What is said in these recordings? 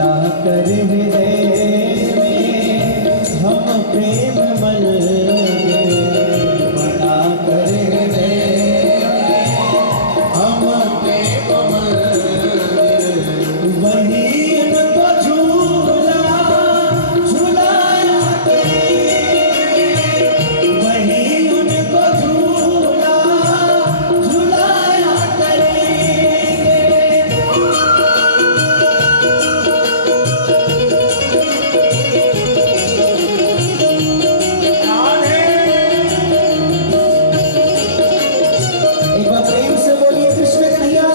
बना कर हृदय में हम प्रेम मल बना कर हृदय में हम प्रेम मल वही उनको झूला झूलाया वही उनको झूला झूलाया एक बार प्रेम से बोलिए कृष्ण कन्हैया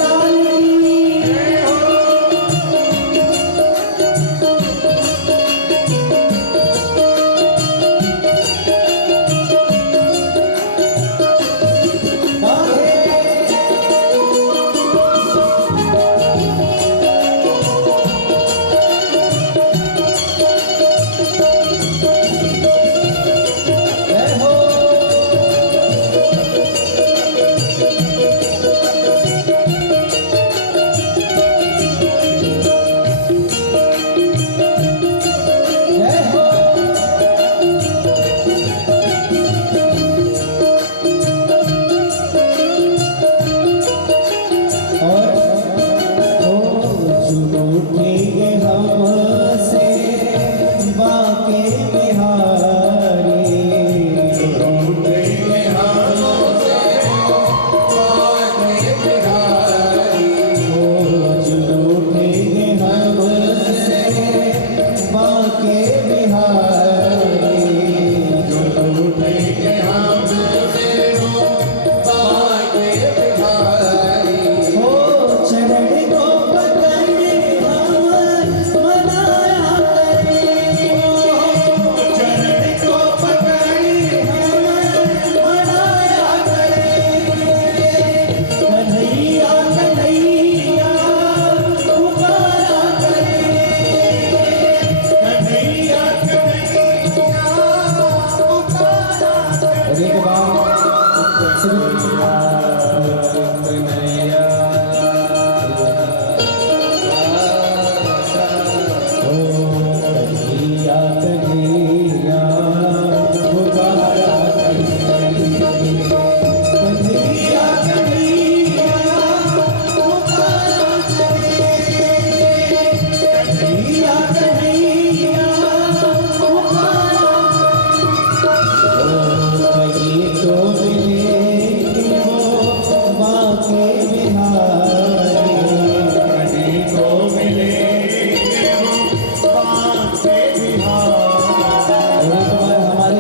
लाल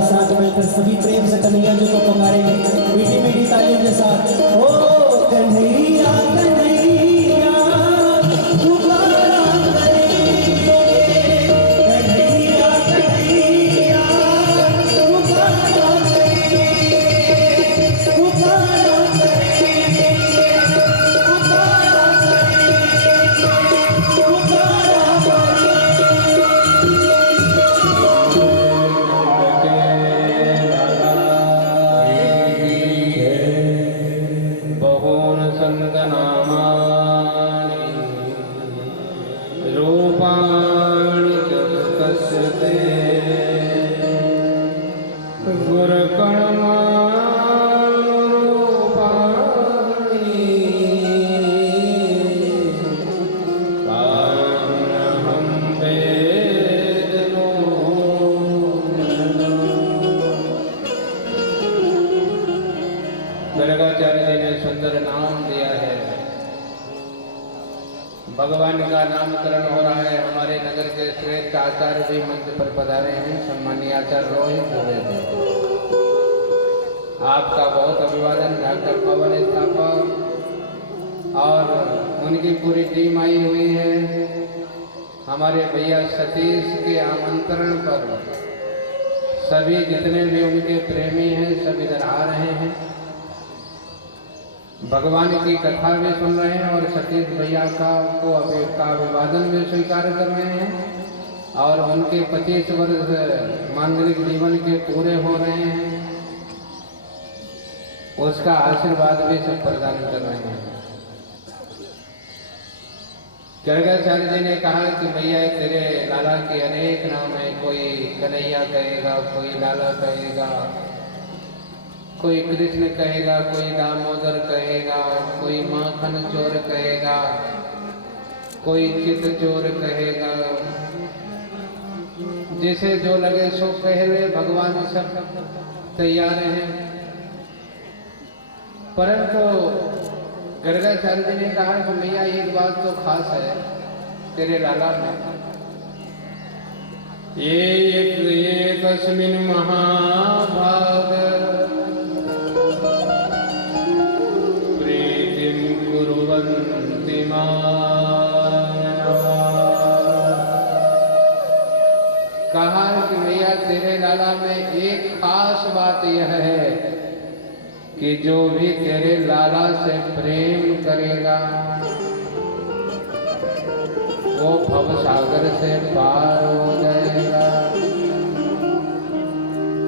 सभी प्रेम से कन्हैया जी को पुकारेंगे मीठी मीठी तालियों के साथ। ओ कन्हैया कन्हैया पुकारा करेंगे, कन्हैया कन्हैया पुकारा करेंगे, पुकारा करेंगे, पुकारा करेंगे, पुकारा गर्गाचार्य जी ने सुंदर नाम दिया है। भगवान का नामकरण हो रहा है। हमारे नगर के श्रेष्ठ आचार्य भी मंच पर पधारे हैं। सम्मानीय आचार्य रोहित हुए थे। आपका बहुत अभिवादन। डॉक्टर पवन स्थापक और उनकी पूरी टीम आई हुई है। हमारे भैया सतीश के आमंत्रण पर सभी जितने भी उनके प्रेमी हैं सब इधर आ रहे हैं। भगवान की कथा भी सुन रहे हैं और सतीश भैया का अभिवादन भी स्वीकार कर रहे हैं और उनके 25 वर्ष मांगलिक जीवन के पूरे हो रहे हैं, उसका आशीर्वाद भी सब प्रदान कर रहे हैं। गर्गाचार्य जी ने कहा कि भैया तेरे लाला के अनेक नाम है, कोई कन्हैया कहेगा, कोई लाला कहेगा, कोई कृष्ण कहेगा, कोई दामोदर कहेगा, कोई माखन चोर कहेगा, कोई चित चोर कहेगा, जिसे जो लगे सो कह ले, भगवान सब तैयार हैं। परंतु गर्गाचार्य जी ने कहा कि भैया एक बात तो खास है तेरे लाला में, ये तस्मिन् महाभाग प्रीतिं कुर्वन्ति मानवाः। कहा कि भैया तेरे लाला में एक खास बात यह है कि जो भी तेरे लाला से प्रेम करेगा वो भवसागर से पार हो जाएगा।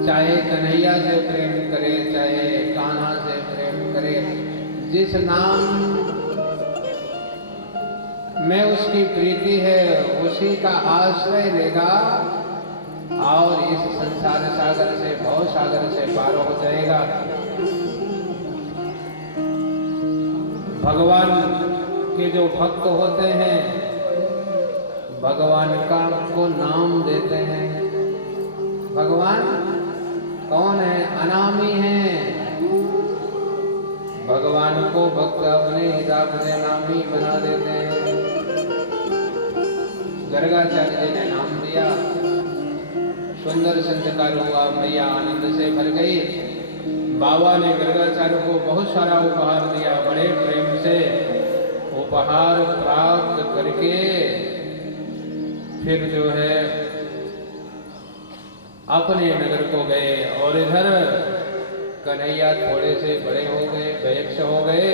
चाहे कन्हैया से प्रेम करे, चाहे कान्हा से प्रेम करे, जिस नाम में उसकी प्रीति है उसी का आश्रय लेगा और इस संसार सागर से, भव सागर से पार हो जाएगा। भगवान के जो भक्त होते हैं भगवान का को नाम देते हैं। भगवान कौन है? अनामी है। भगवान को भक्त अपने हिसाब से नामी बना देते हैं। गर्गाचार्य जी ने नाम दिया, सुंदर संस्कार हुआ, मैया आनंद से भर गई। बाबा ने गर्गाचार्य को बहुत सारा उपहार दिया। बड़े प्रेम से उपहार प्राप्त करके फिर जो है अपने नगर को गए। और इधर कन्हैया थोड़े से बड़े हो गए, वयस्क हो गए।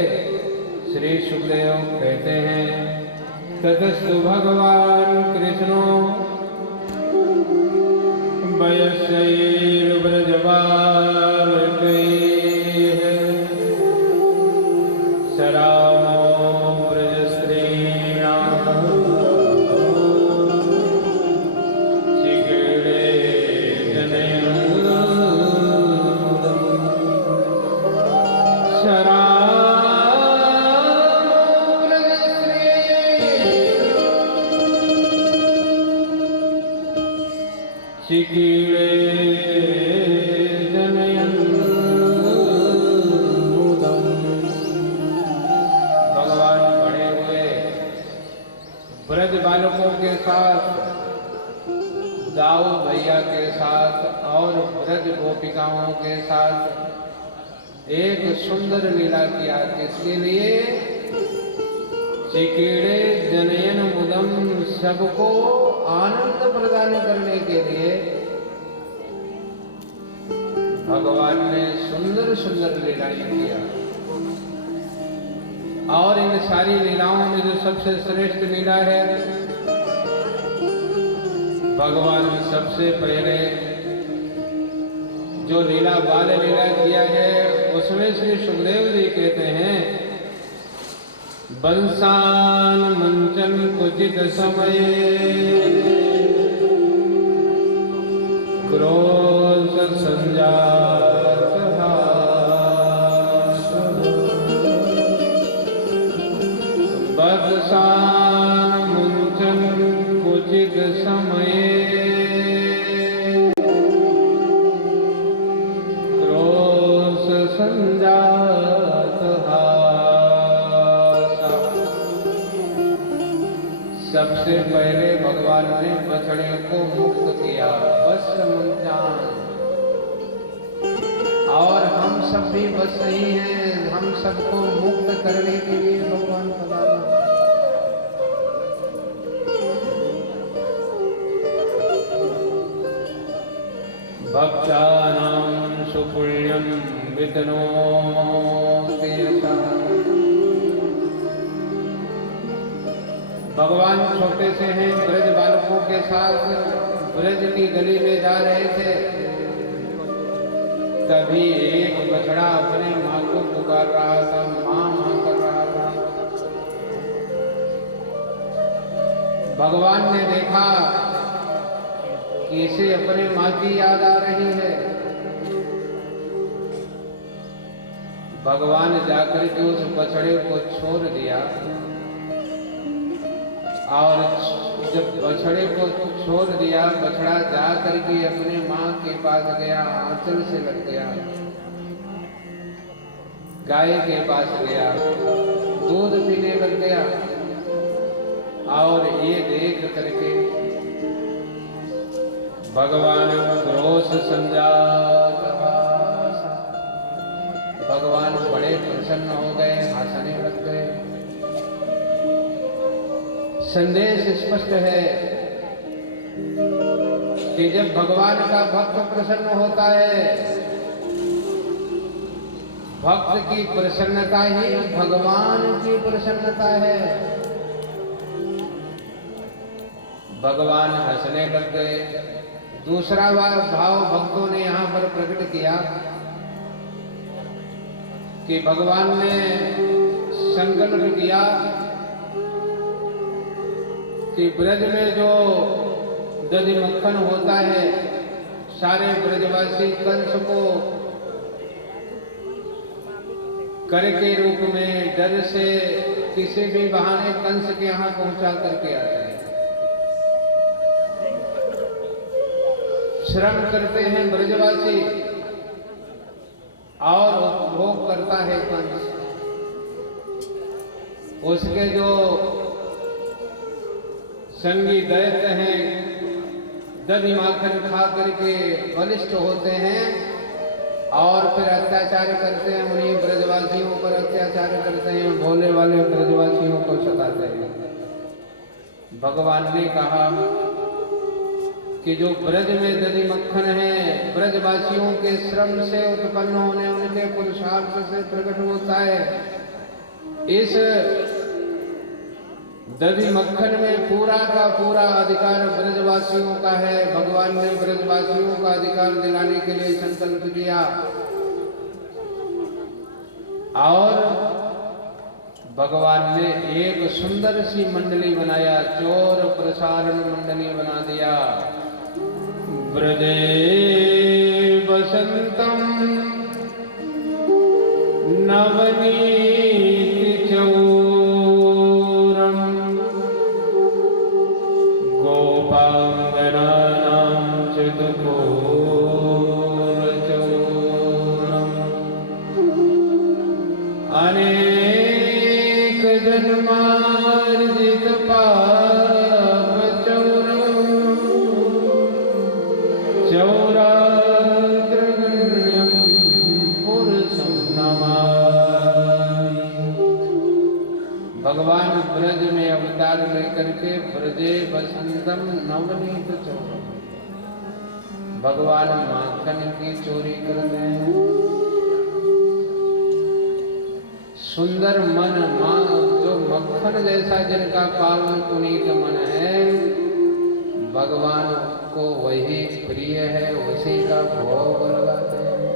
श्री सुखदेव कहते हैं, ततस्तु भगवान कृष्णो वयस्यैर्व्रजबालकैः सरामो ब्रजस्त्रीणां शिखिरे जनयन् सरामो ब्रजस्त्रीणां शिखिरे ब्रज बालकों के साथ, दाऊ भैया के साथ और ब्रज गोपिकाओं के साथ एक सुंदर लीला किया। किसके लिए? चिकीड़े जनयन मुदम, सबको आनंद प्रदान करने के लिए भगवान ने सुंदर सुंदर लीलाएं किया। और इन सारी लीलाओं में जो सबसे श्रेष्ठ लीला है, भगवान ने सबसे पहले जो लीला बाल लीला किया है उसमें श्री सुखदेव जी कहते हैं, बंसान मुंचन कुचित समय क्रोध संजात बदसान मुंचन कुचित समय क्रोध संजात हासा। सबसे पहले भगवान ने बछड़े को मुक्त किया, बस मुंचान। और हम सब भी बस ही हैं, हम सबको मुक्त करने के लिए भगवान पधारा। भक्तानां सुपुण्यं वितनोति यशः। भगवान छोटे से हैं, ब्रज बालकों के साथ ब्रज की गली में जा रहे थे, तभी एक बछड़ा अपने माँ को पुकार रहा था, माँ माँ कर रहा था। भगवान ने देखा कि इसे अपने माँ की याद आ रही है। भगवान जाकर के उस बछड़े को छोड़ दिया और जब बछड़े को छोड़ दिया, बछड़ा जा करके अपने माँ के पास गया, आंचल से लग गया, गाय के पास गया, दूध पीने लग गया। और ये देख करके भगवान रोष संजात हासा, भगवान बड़े प्रसन्न हो गए, हंसने लग गए। संदेश स्पष्ट है कि जब भगवान का भक्त प्रसन्न होता है, भक्त की प्रसन्नता ही भगवान की प्रसन्नता है। भगवान हंसने लग गए। दूसरा भाव भक्तों ने यहाँ पर प्रकट किया कि भगवान ने संकल्प किया कि ब्रज में जो दधि मक्खन होता है, सारे ब्रजवासी कंस को कर के रूप में डर से किसी भी बहाने कंस के यहाँ पहुंचा करके आते हैं। श्रम करते हैं ब्रजवासी और उपभोग करता है कंस। उसके जो संगी दैत्य हैं, दधि माखन खा करके बलिष्ठ होते हैं और फिर अत्याचार करते हैं, उन्हीं ब्रजवासियों पर अत्याचार करते हैं, भोले वाले ब्रजवासियों को सताते हैं। भगवान ने कहा कि जो ब्रज में दधि मक्खन है, ब्रजवासियों के श्रम से उत्पन्न होने, उनके पुरुषार्थ से प्रकट होता है। इस दधि मक्खन में पूरा का पूरा अधिकार ब्रजवासियों का है। भगवान ने ब्रजवासियों का अधिकार दिलाने के लिए संकल्प किया और भगवान ने एक सुंदर सी मंडली बनाया, चोर प्रसारण मंडली बना दिया। ब्रजे वसंतम नवनीति चौरम गोपांगनानां चतुर्भुजचौरम अनेक जन्मार्जित चौराग्रगण्यं पुरुषं नमामि। भगवान ब्रज में अवतार लेकर के ब्रजे वसंतम नवनीत चौरम, भगवान माखन की चोरी कर रहे हैं। सुंदर मन, जो मक्खन जैसा जिनका पावन पुनीत मन है, भगवान को वही प्रिय है, उसी का भोग लगाते हैं।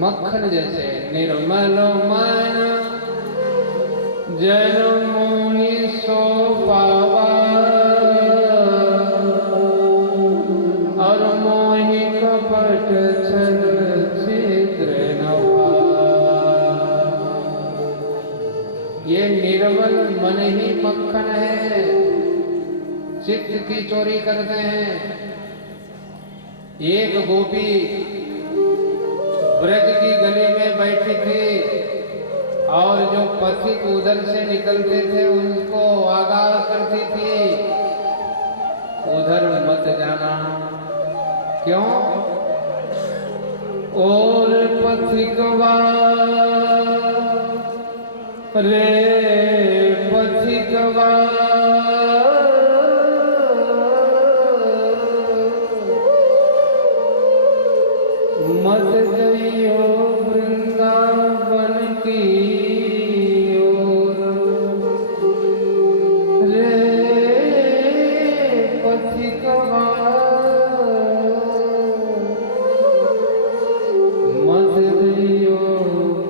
मक्खन जैसे निर्मल मन जन मोहि सो पावा और मोहि कपट छल छिद्र न पावा। ये निर्मल मन ही मक्खन है, चित्त की चोरी करते हैं। एक गोपी ब्रज की गली में बैठी थी और जो पथिक उधर से निकलते थे उनको आगाह करती थी, उधर मत जाना। क्यों? और पथिकवा रे पथिकवा मत जइयो वृंदावन की ओर रे पथिकवा मत जइयो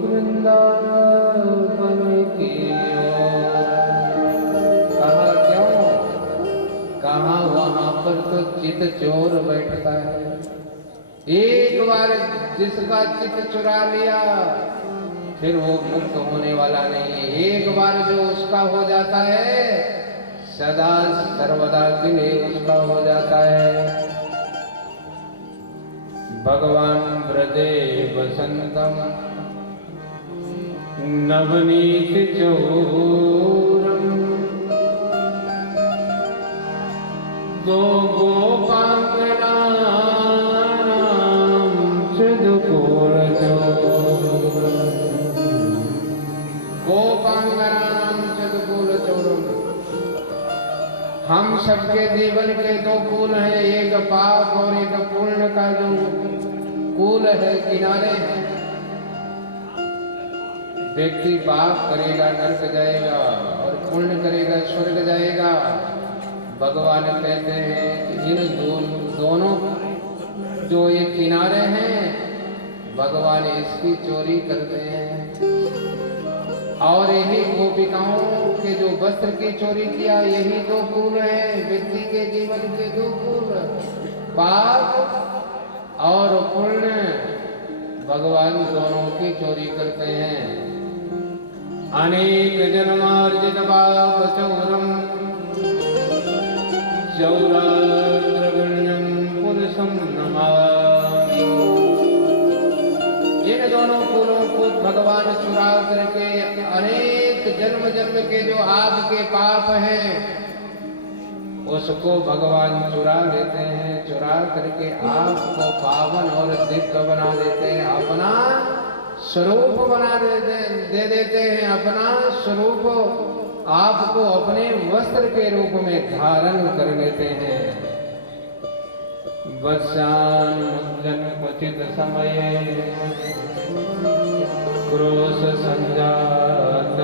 वृंदावन की ओर। कहा चित चोर बैठता है। एक बार जिसका चित चुरा लिया फिर वो मुक्त होने वाला नहीं है। एक बार जो उसका हो जाता है सदा सर्वदा के लिए उसका हो जाता है। भगवान ब्रजे वसंतम नवनीत चोरम गो गोपांगनानां चतुर्भुजचोरम। हम सबके जीवन के दो कूल हैं, एक पाप और एक पुण्य का जो कूल है, किनारे हैं। व्यक्ति पाप करेगा नरक जाएगा और पुण्य करेगा स्वर्ग जाएगा। भगवान कहते हैं कि इन दोनों जो ये किनारे हैं भगवान इसकी चोरी करते हैं। और यही गोपिकाओं के जो वस्त्र की चोरी किया, यही दो कूल है व्यक्ति के जीवन के दो कूल, पाप और पुण्य। भगवान दोनों की चोरी करते हैं। अनेक जन्मार्जित पाप चौरम चौराग्रगण्यं पुरुषं नमामि। इन दोनों कूलों को भगवान चुरा करके अनेक जन्म जन्म के जो आपके पाप हैं उसको भगवान चुरा लेते हैं। चुरा करके आपको पावन और दिव्य बना देते हैं, अपना स्वरूप बना दे देते हैं। अपना स्वरूप आपको अपने वस्त्र के रूप में धारण कर लेते हैं। वत्सान मुद्दन क्वचित समये क्रोश संजात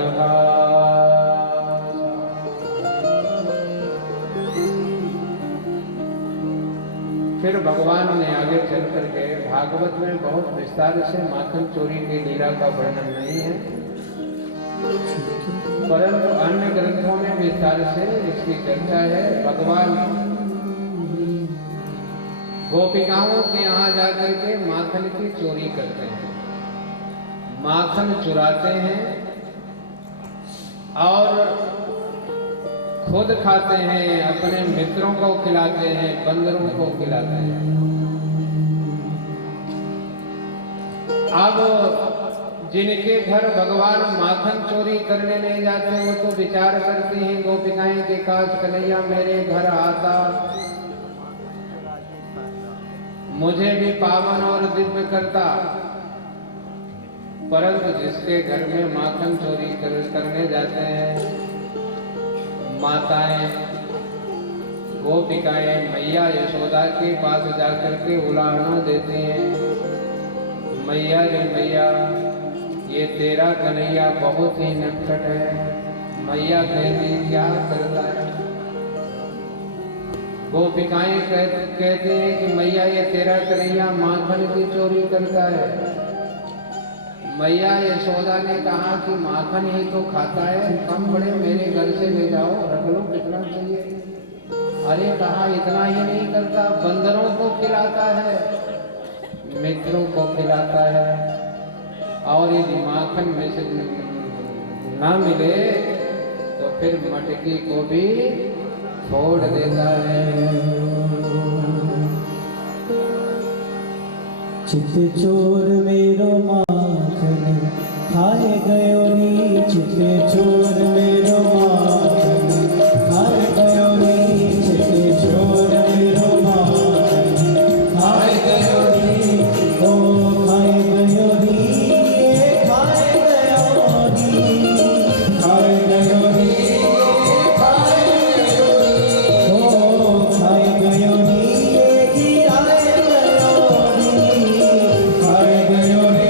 फिर भगवान ने आगे चल करके भागवत में बहुत विस्तार से माखन चोरी की लीला का वर्णन नहीं है, परंतु अन्य ग्रंथों में विस्तार से इसकी चर्चा है। भगवान गोपिकाओं के यहाँ जाकर के माखन की चोरी करते हैं, माखन चुराते हैं और खुद खाते हैं, अपने मित्रों को खिलाते हैं, बंदरों को खिलाते हैं। अब जिनके घर भगवान माखन चोरी करने नहीं जाते वो तो विचार करती हैं गोपिकाएं के काश कन्हैया मेरे घर आता, मुझे भी पावन और दिव्य करता। परंतु जिसके घर में माखन चोरी करने जाते हैं माताएं गोपिकाएं मैया यशोदा के पास जाकर के उलाहना देते हैं, मैया रे मैया ये तेरा कन्हैया बहुत ही नटखट है। मैया कहती क्या करता है? गोपिकाएं कहते हैं कि मैया ये तेरा कन्हैया माखन की चोरी करता है। मैया यशोदा ने कहा कि माखन ही तो खाता है, कम बड़े मेरे घर से ले जाओ, रख लो, कितना चाहिए? अरे कहा इतना ही नहीं करता, बंदरों को खिलाता है, मित्रों को खिलाता है, और यदि माखन में से ना मिले तो फिर मटकी को भी छोड़ देता है। चित चोर मेरो माखन खाए गयो नी, चित चोर मेरो माखन खाए गयो नी, चित चोर मेरो माखन खाए गयो नी, ओ खाए गयो नी, खाए गयो नी, खाए गयो नी, खाए गयो नी, ओ खाए गयो नी, गिराए गयो नी, खाए गयो नी,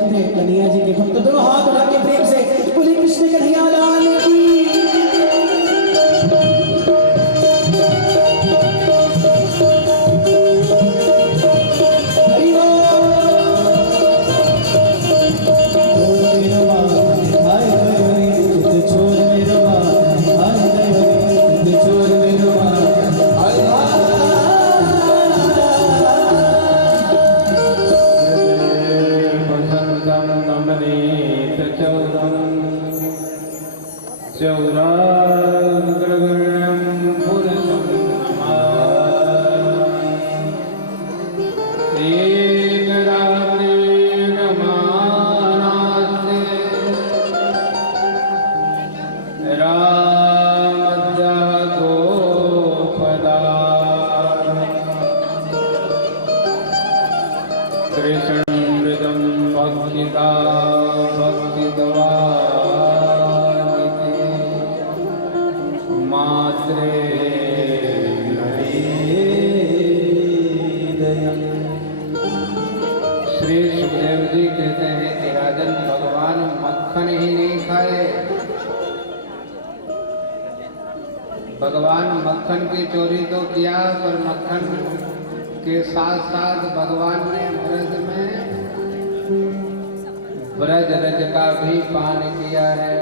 भक्त हैं, कन्हैया जी के भक्त, दोनों हाथ उठा के प्रेम से बोले कृष्ण कन्हैया लाल की। हरि बोल। मेरो माखन खाए गयो रे चित चोर, मेरो माखन खाए गयो रे चित चोर, मेरो माखन खाए वसंतम नमनीत चौराग्रगण्यं पुरुषं नमामि। एकरात्रेण मानास्ते रामदगोपदा कृष्णमृतं भक्षिता भक्षितवानिति मात्रे हरिदयम्। श्री सुखदेव जी कहते हैं कि राजन भगवान मक्खन ही नहीं खाए, भगवान मक्खन की चोरी तो किया पर मक्खन के साथ साथ भगवान ने ब्रज रज का भी पान किया है।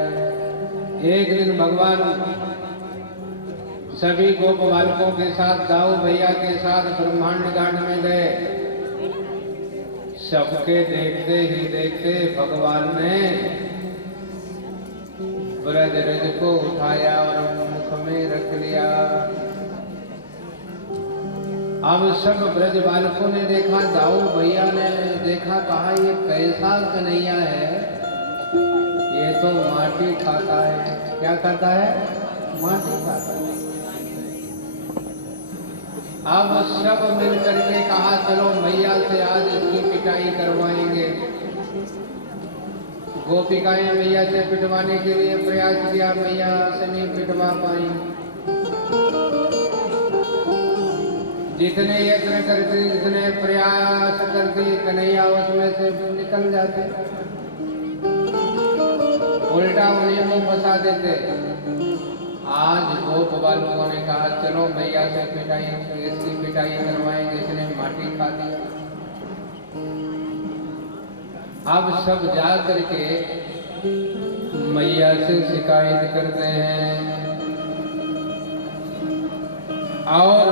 एक दिन भगवान सभी गोप बालकों के साथ दाऊ भैया के साथ ब्रह्मांड घाट में गए। सबके देखते ही देखते भगवान ने ब्रज रज को उठाया और मुख में रख लिया। अब सब ब्रज बालकों ने देखा, दाऊ भैया ने देखा, कहा ये कैसा कन्हैया है, ये तो माटी खाता है। क्या खाता है? माटी खाता है। अब सब मिलकर के कहा चलो मैया से आज इसकी पिटाई करवाएंगे। गोपिकाएं मैया से पिटवाने के लिए प्रयास किया, मैया से नहीं पिटवा पाई। जितने यत्न करते, जितने प्रयास करते, कन्हैया उसमें से निकल जाते, उल्टा उन्हीं को फंसा देते। आज गोप बालकों ने कहा चलो मैया से पिटाई, इसकी पिटाई करवाएंगे, इसने माटी खा दिया। अब सब जा करके मैया से शिकायत करते हैं और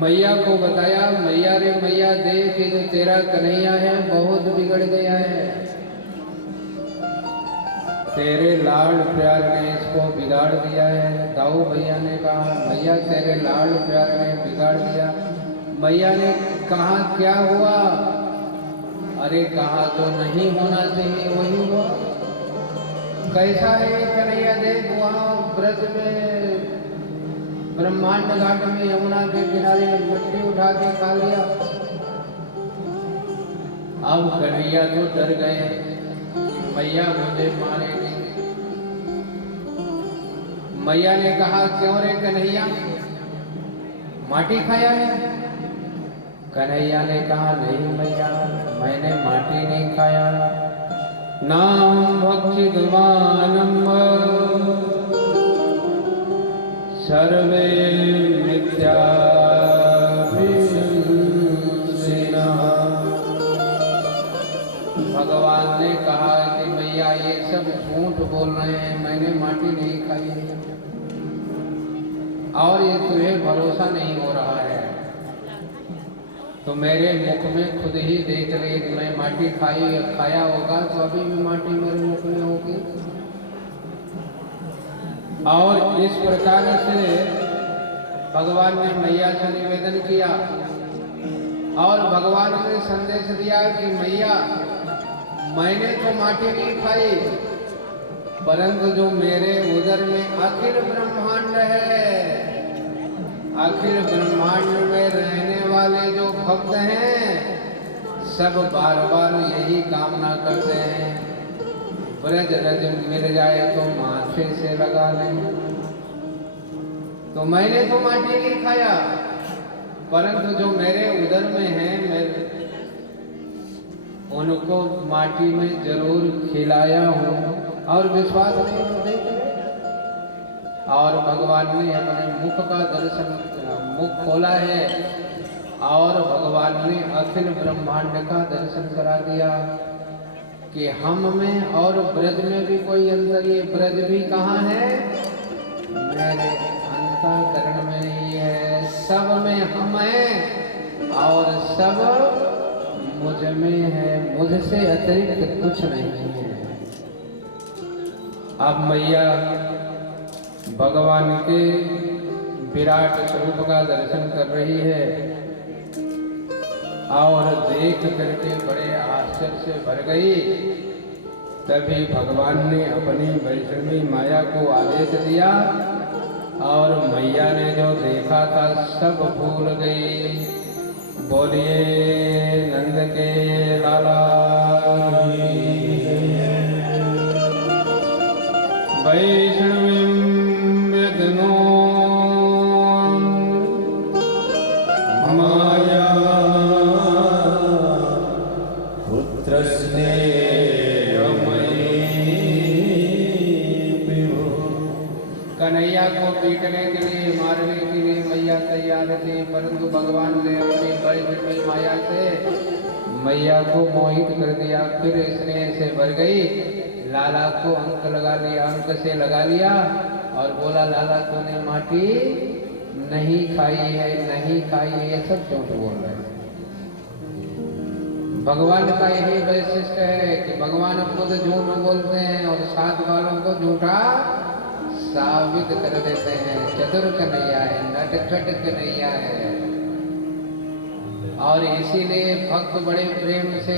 मैया को बताया, मैया रे मैया देख जो तेरा कन्हैया है बहुत बिगड़ गया है, तेरे लाड प्यार ने इसको बिगाड़ दिया है। दाऊ भैया ने कहा मैया तेरे लाड प्यार ने बिगाड़ दिया। मैया ने कहा क्या हुआ? अरे कहा जो नहीं होना चाहिए वही हुआ। कैसा है ये कन्हैया? देख वहाँ ब्रज में ब्रह्मांड घाट में यमुना के किनारे मिट्टी उठा के खा लिया। अब कन्हैया तो डर गए, मैया मुझे मारेगी। मैया ने कहा क्यों रे कन्हैया, माटी खाया है? कन्हैया ने कहा नहीं मैया, मैंने माटी नहीं खाया। नाम भक्षितवानम सर्वे मिथ्याभिषिणः। भगवान ने कहा कि मैया ये सब झूठ बोल रहे हैं, मैंने माटी नहीं खाई और ये तुम्हें भरोसा नहीं हो रहा है तो मेरे मुख में खुद ही देख रहे कि मैं माटी खाया होगा तो अभी भी माटी मेरे मुख में होगी। और इस प्रकार से भगवान ने मैया से निवेदन किया और भगवान ने संदेश दिया कि मैया मैंने तो माटी नहीं खाई परंतु जो मेरे उदर में अखिल ब्रह्मांड है, अखिल ब्रह्मांड में रहने वाले जो भक्त हैं सब बार बार यही कामना करते हैं ब्रज रज मिल जाए तो माथे से लगा लें। तो मैंने तो माटी नहीं खाया परंतु जो मेरे उदर में है उनको माटी में जरूर खिलाया हूँ और विश्वास नहीं तो देख ले। और भगवान ने अपने मुख का दर्शन, मुख खोला है और भगवान ने अखिल ब्रह्मांड का दर्शन करा दिया कि हम में और ब्रज में भी कोई अंतर, ये ब्रज भी कहाँ है, मेरे अंतःकरण में ही है। सब में हम हैं और सब मुझ में है, मुझसे अतिरिक्त कुछ नहीं है। अब मैया भगवान के विराट स्वरूप का दर्शन कर रही है और देख करके बड़े आश्चर्य से भर गई। तभी भगवान ने अपनी वैष्णवी माया को आदेश दिया और मैया ने जो देखा था सब भूल गई। बोलिए नंद के लाला। वैष्णवीं व्यदनो माया पुत्र कन्हैया को पीटने के लिए, मारने के लिए मैया तैयार थी, परंतु भगवान ने अपनी बड़ी माया से मैया को मोहित कर दिया। फिर स्नेह से भर गई, लाला को अंक लगा लिया, अंक से लगा लिया और बोला लाला तूने माटी नहीं खाई है, नहीं खाई है, ये सब झूठ बोल रहे हैं। भगवान का यही वैशिष्ट है कि भगवान खुद झूठ बोलते हैं और साथ वालों को झूठा साबित कर देते हैं। चतुर कन्हैया है, नटखट कन्हैया है। और इसीलिए भक्त बड़े प्रेम से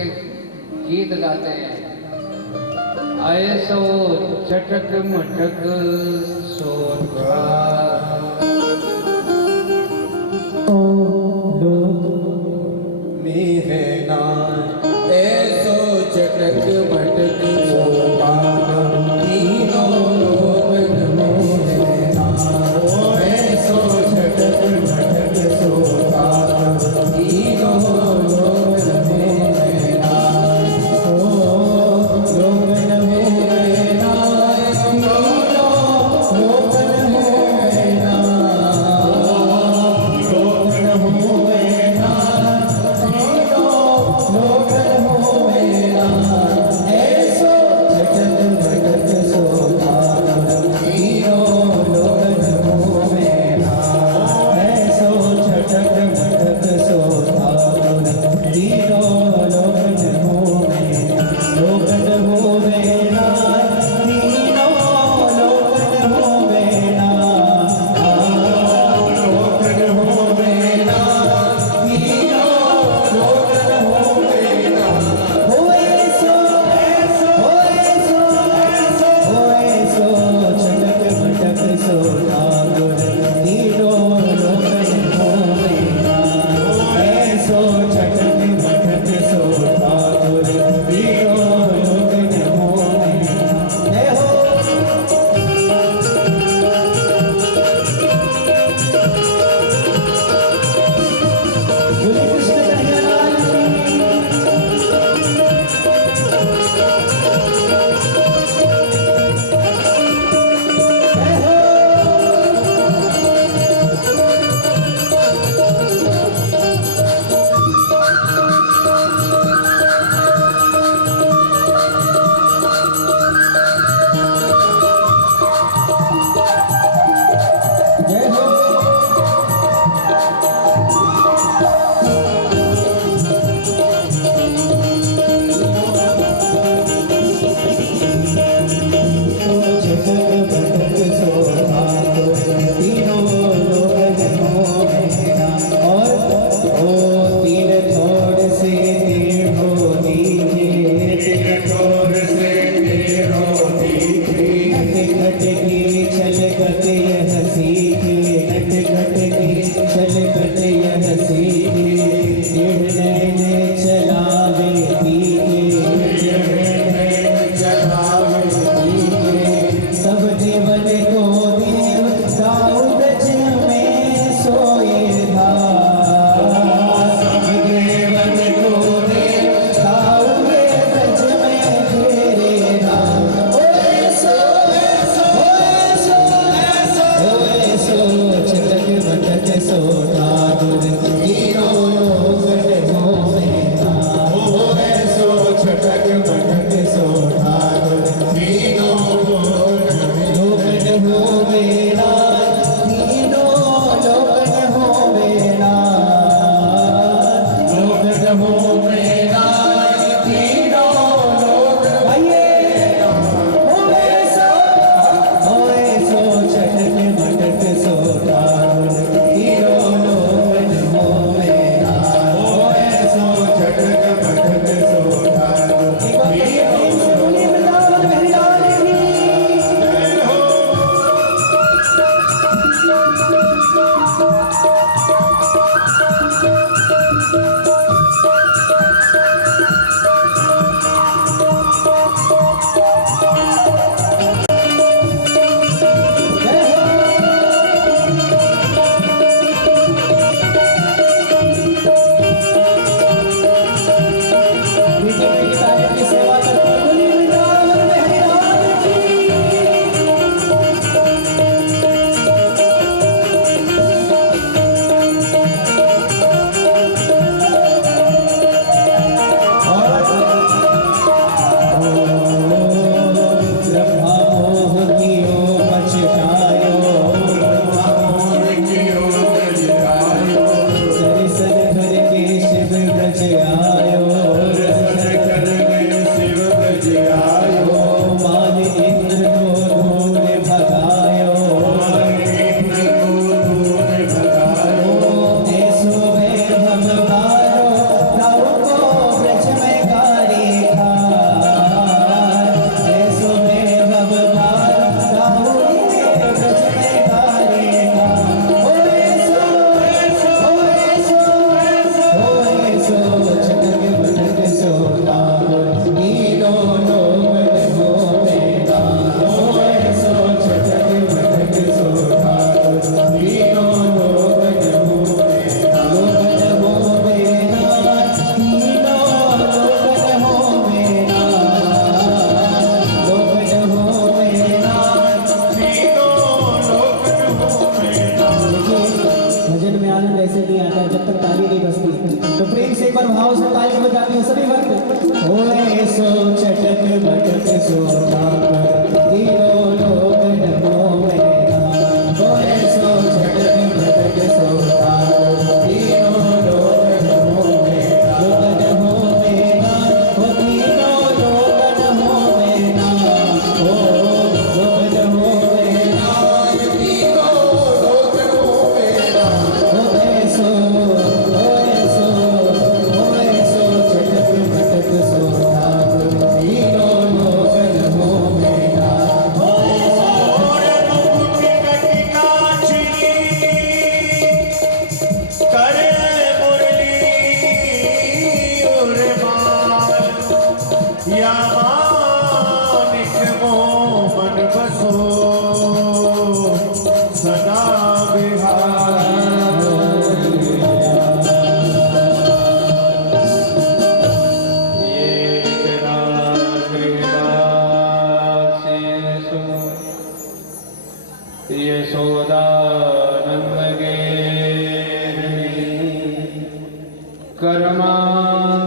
गीत गाते हैं, ऐसो चटक मटक सोखा मेरे नाम ऐसो चटक मटक सोता तीनों लोग मेरे नाम ऐसो चटक मटक सोता तीनों लोग मेरे नाम। ओ लोग मेरे नाम, तीनों लोग मेरे नाम, लोग मेरे नाम, लोगन हो मेरा ऐसो चटक मटक सोता तीनों लोगन हो मेरा ऐसो चटक मटक सोता तीनों लोगन हो मेरा, लोगन हो मेरा तीनों लोगन हो मेरा, लोगन हो मेरा तीनों लोगन हो मेरा। होए सो चटक मटक सोता तीनों लोगन हो मेरा ऐसो चटक मटक सोता तीनों लोगन हो मेरा। जय हो बोले कृष्ण कन्हैया लाल की। जय हो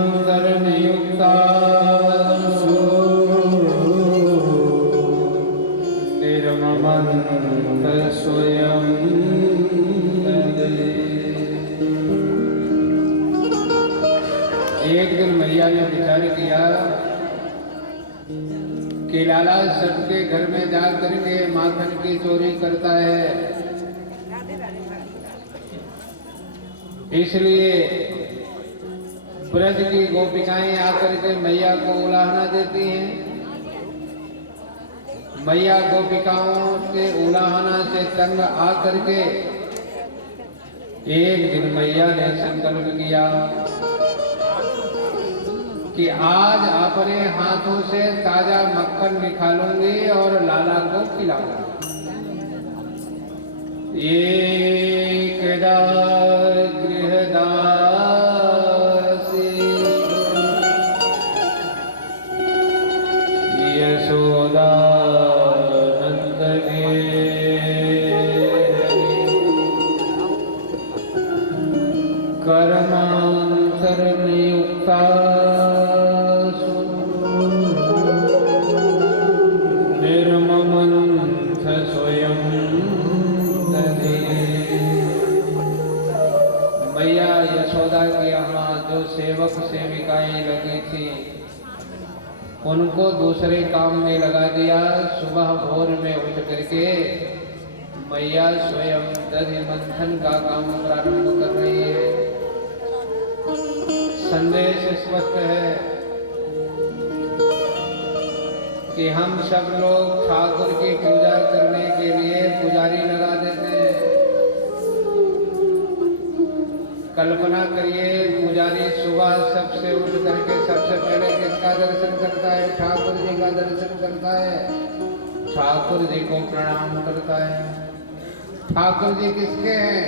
कर्मान्तरनियुक्ता निर्ममन्त स्वयं एक दिन मैया ने विचार किया कि लाला सबके घर में जा करके माखन की चोरी करता है, इसलिए ब्रज की गोपिकाएं आकर के मैया को उलाहना देती हैं। मैया गोपिकाओं के उलाहना से तंग आकर के एक दिन मैया ने संकल्प किया कि आज अपने हाथों से ताजा मक्खन निकालूंगी और लाला को खिलाऊंगी। एकदा गृहदासी यशोदानंदने कर्मान्तरनियुक्ता निर्ममन्थ स्वयं दधे। मैया यशोदा के यहाँ जो सेवक सेविकाएं लगी थी उनको दूसरे काम में लगा दिया। सुबह भोर में उठ करके मैया स्वयं दधि मंथन का काम प्रारंभ कर रही है। संदेश स्पष्ट है कि हम सब लोग ठाकुर की पूजा करने के लिए पुजारी लगा देते हैं। कल्पना करिए, पुजारी सुबह सबसे उठ करके सबसे पहले किसका दर्शन करता है? ठाकुर जी का दर्शन करता है, ठाकुर जी को प्रणाम करता है। ठाकुर जी किसके हैं?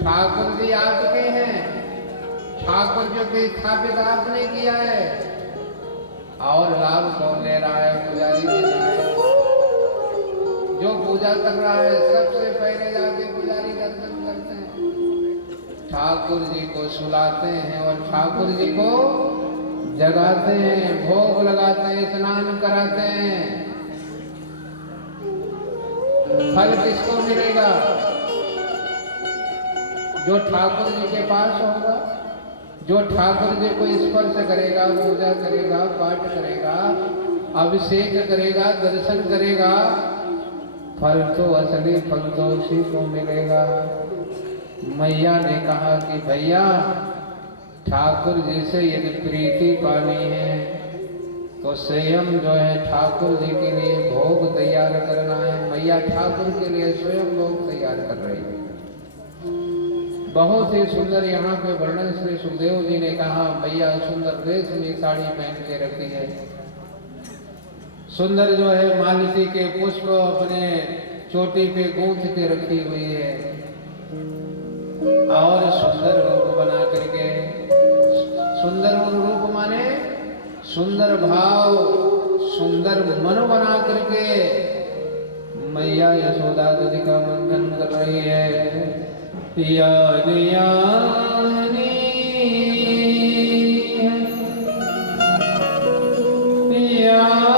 ठाकुर जी आपके हैं। ठाकुर जो कि स्थापित आपने किया है, और लाभ कौन ले रहा है? पुजारी दे रहा है। जो पूजा कर रहा है सबसे पहले जाके पुजारी दर्शन करते हैं, ठाकुर जी को सुलाते हैं और ठाकुर जी को जगाते हैं, भोग लगाते हैं, स्नान कराते हैं। फल किसको मिलेगा? जो ठाकुर जी के पास होगा, जो ठाकुर जी को स्पर्श करेगा, पूजा करेगा, पाठ करेगा, अभिषेक करेगा, दर्शन करेगा, फल तो असली फल तो उसी को मिलेगा। मैया ने कहा कि भैया ठाकुर जी से यदि प्रीति पानी है तो स्वयं जो है ठाकुर जी के लिए भोग तैयार करना है। मैया ठाकुर के लिए स्वयं भोग तैयार कर रही है। बहुत ही सुंदर यहाँ पे वर्णन श्री सुखदेव जी ने कहा, मैया सुंदर रेशमी साड़ी पहन के रखी है, सुंदर जो है मालती के पुष्प अपने चोटी पे गूंथ के रखी हुई है, और सुंदर रूप बना करके, सुंदर रूप माने सुंदर भाव, सुंदर मन बना करके मैया यशोदा दधि का मंथन कर रही है। यानी यानी यानी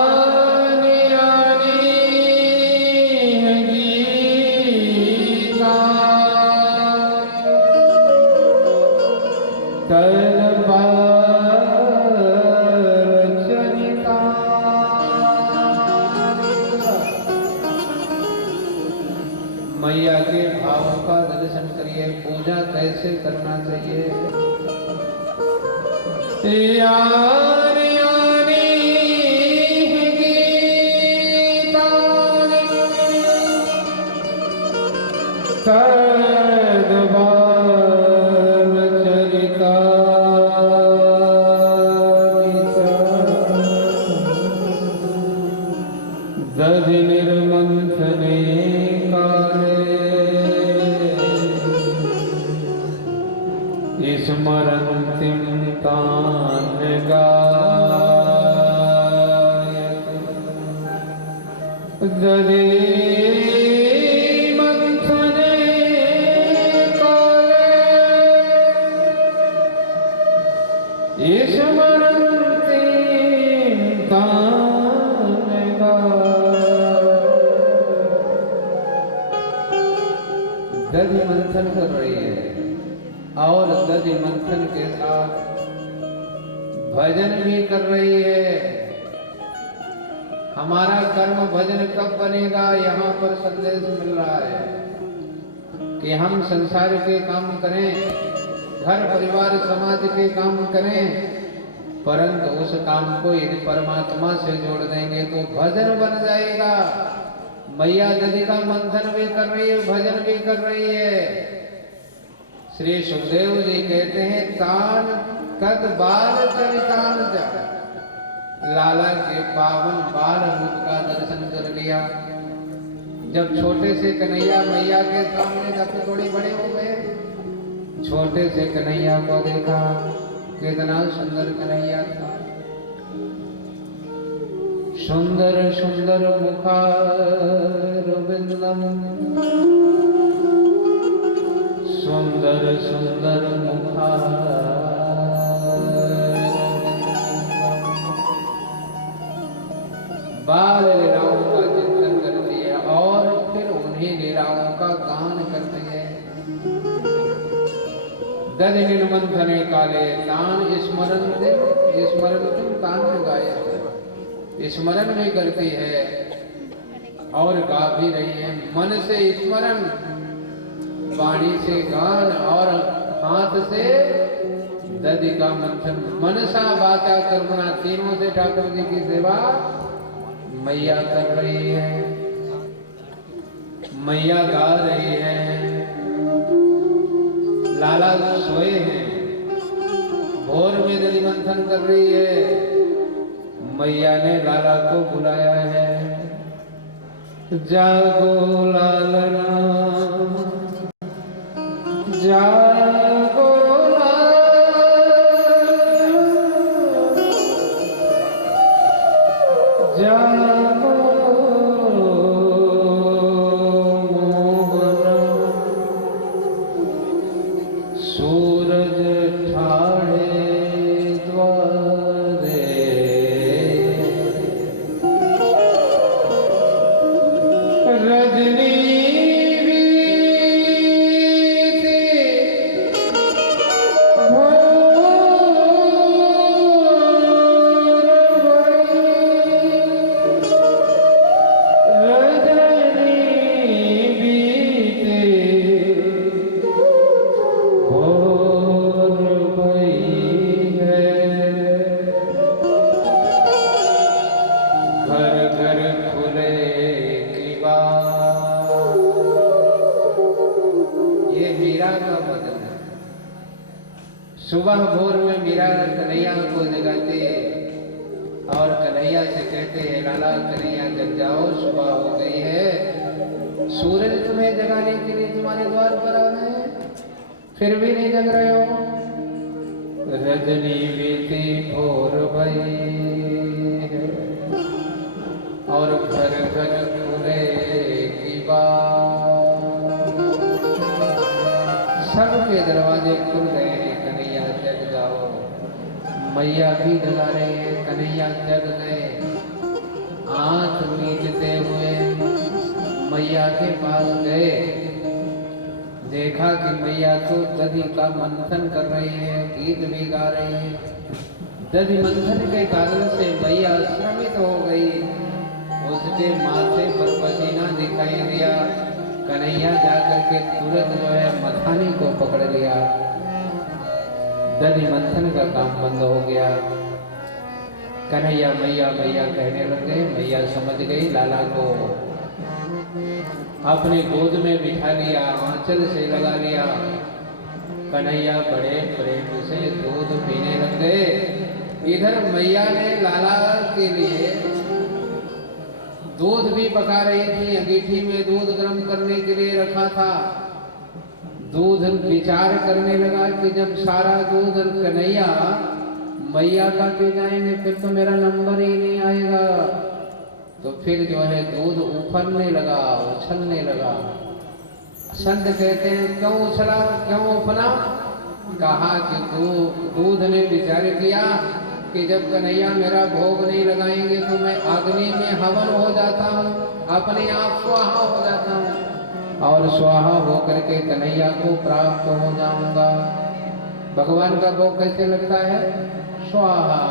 चाहिए, पूजा कैसे करना चाहिए। यार यानी गीता तद्भाव चरिता दधि निर्मंथने काले स्मरन्तिं तान् गायति दधि मंथने काले स्मरन्तिं तान् दधि मंथन कर रही है और दधि मंथन के साथ भजन भी कर रही है। हमारा कर्म भजन कब बनेगा, यहाँ पर संदेश मिल रहा है कि हम संसार के काम करें, घर परिवार समाज के काम करें, परंतु उस काम को यदि परमात्मा से जोड़ देंगे तो भजन बन जाएगा। मैया दधि का मंथन भी कर रही है, भजन भी कर रही है। श्री सुखदेव जी कहते हैं तान कद बाल चरितान जा, लाला के पावन बाल रूप का दर्शन कर लिया। जब छोटे से कन्हैया मैया के सामने जब थोड़ी बड़े हो गए, छोटे से कन्हैया को देखा, कितना सुंदर कन्हैया था। सुंदर सुंदर मुखारविंदम, सुंदर सुंदर बाल लीलाओं का चिंतन करती है और फिर उन्हीं लीलाओं का गान करते हैं। दधि निर्मंथने काले तान स्मरण तान गाए, स्मरण भी करती है और गा भी रही है। मन से स्मरण, वाणी से गान और हाथ से दधि का मंथन। मनसा वाचा कर्मणा, तीनों से ठाकुर जी की सेवा मैया कर रही है, मैया गा रही है। लाला सोए हैं, भोर में दधि मंथन कर रही है। मैया ने लाला को बुलाया है, जागो लालना जागो जागो मोहना, सूरज ठाड़े द्वारे, रजनी सुबह भोर में मीरा कन्हैया को जगाते और कन्हैया से कहते हैं, लाला कन्हैया जग जाओ, सुबह हो गई है। सूरज तुम्हें जगाने के लिए तुम्हारे द्वार पर आ गए हैं, फिर भी नहीं जग रहे हो। रजनी बीती भोर भई है और घर घर खुले की बात, सबके दरवाजे खुल गए हैं। कन्हैया जग जाओ, मैया भी जगा रहे हैं। कन्हैया जग गए, आंख मीचते हुए मैया के पास गए, देखा कि मैया तो दधि का मंथन कर रही है, गीत भी गा रही है। दधि मंथन के कारण से मैया श्रमित हो गई, उसके माथे पर पसीना दिखाई दिया। कन्हैया जाकर के तुरंत जो है मथानी को पकड़ लिया। दधि मंथन का काम बंद हो गया। कन्हैया मैया मैया कहने लगे। मैया समझ गई, लाला को अपने गोद में बिठा लिया, आंचल से लगा लिया। कन्हैया बड़े प्रेम से दूध पीने लग गए। इधर मैया ने लाला के लिए दूध भी पका रही थी। अंगीठी में दूध गर्म करने के लिए रखा था। दूध विचार करने लगा कि जब सारा दूध कन्हैया मैया का पी जाएंगे फिर तो मेरा नंबर ही नहीं आएगा। तो फिर जो है दूध उफरने लगा, उछलने लगा। संत कहते हैं क्यों उछला, क्यों उफना? कहा कि दूध ने विचार किया कि जब कन्हैया मेरा भोग नहीं लगाएंगे तो मैं अग्नि में हवन हो जाता हूँ, अपने आप स्वाहा हो जाता हूँ और स्वाहा होकर के कन्हैया को प्राप्त हो जाऊंगा। भगवान का भोग कैसे लगता है? स्वाहा।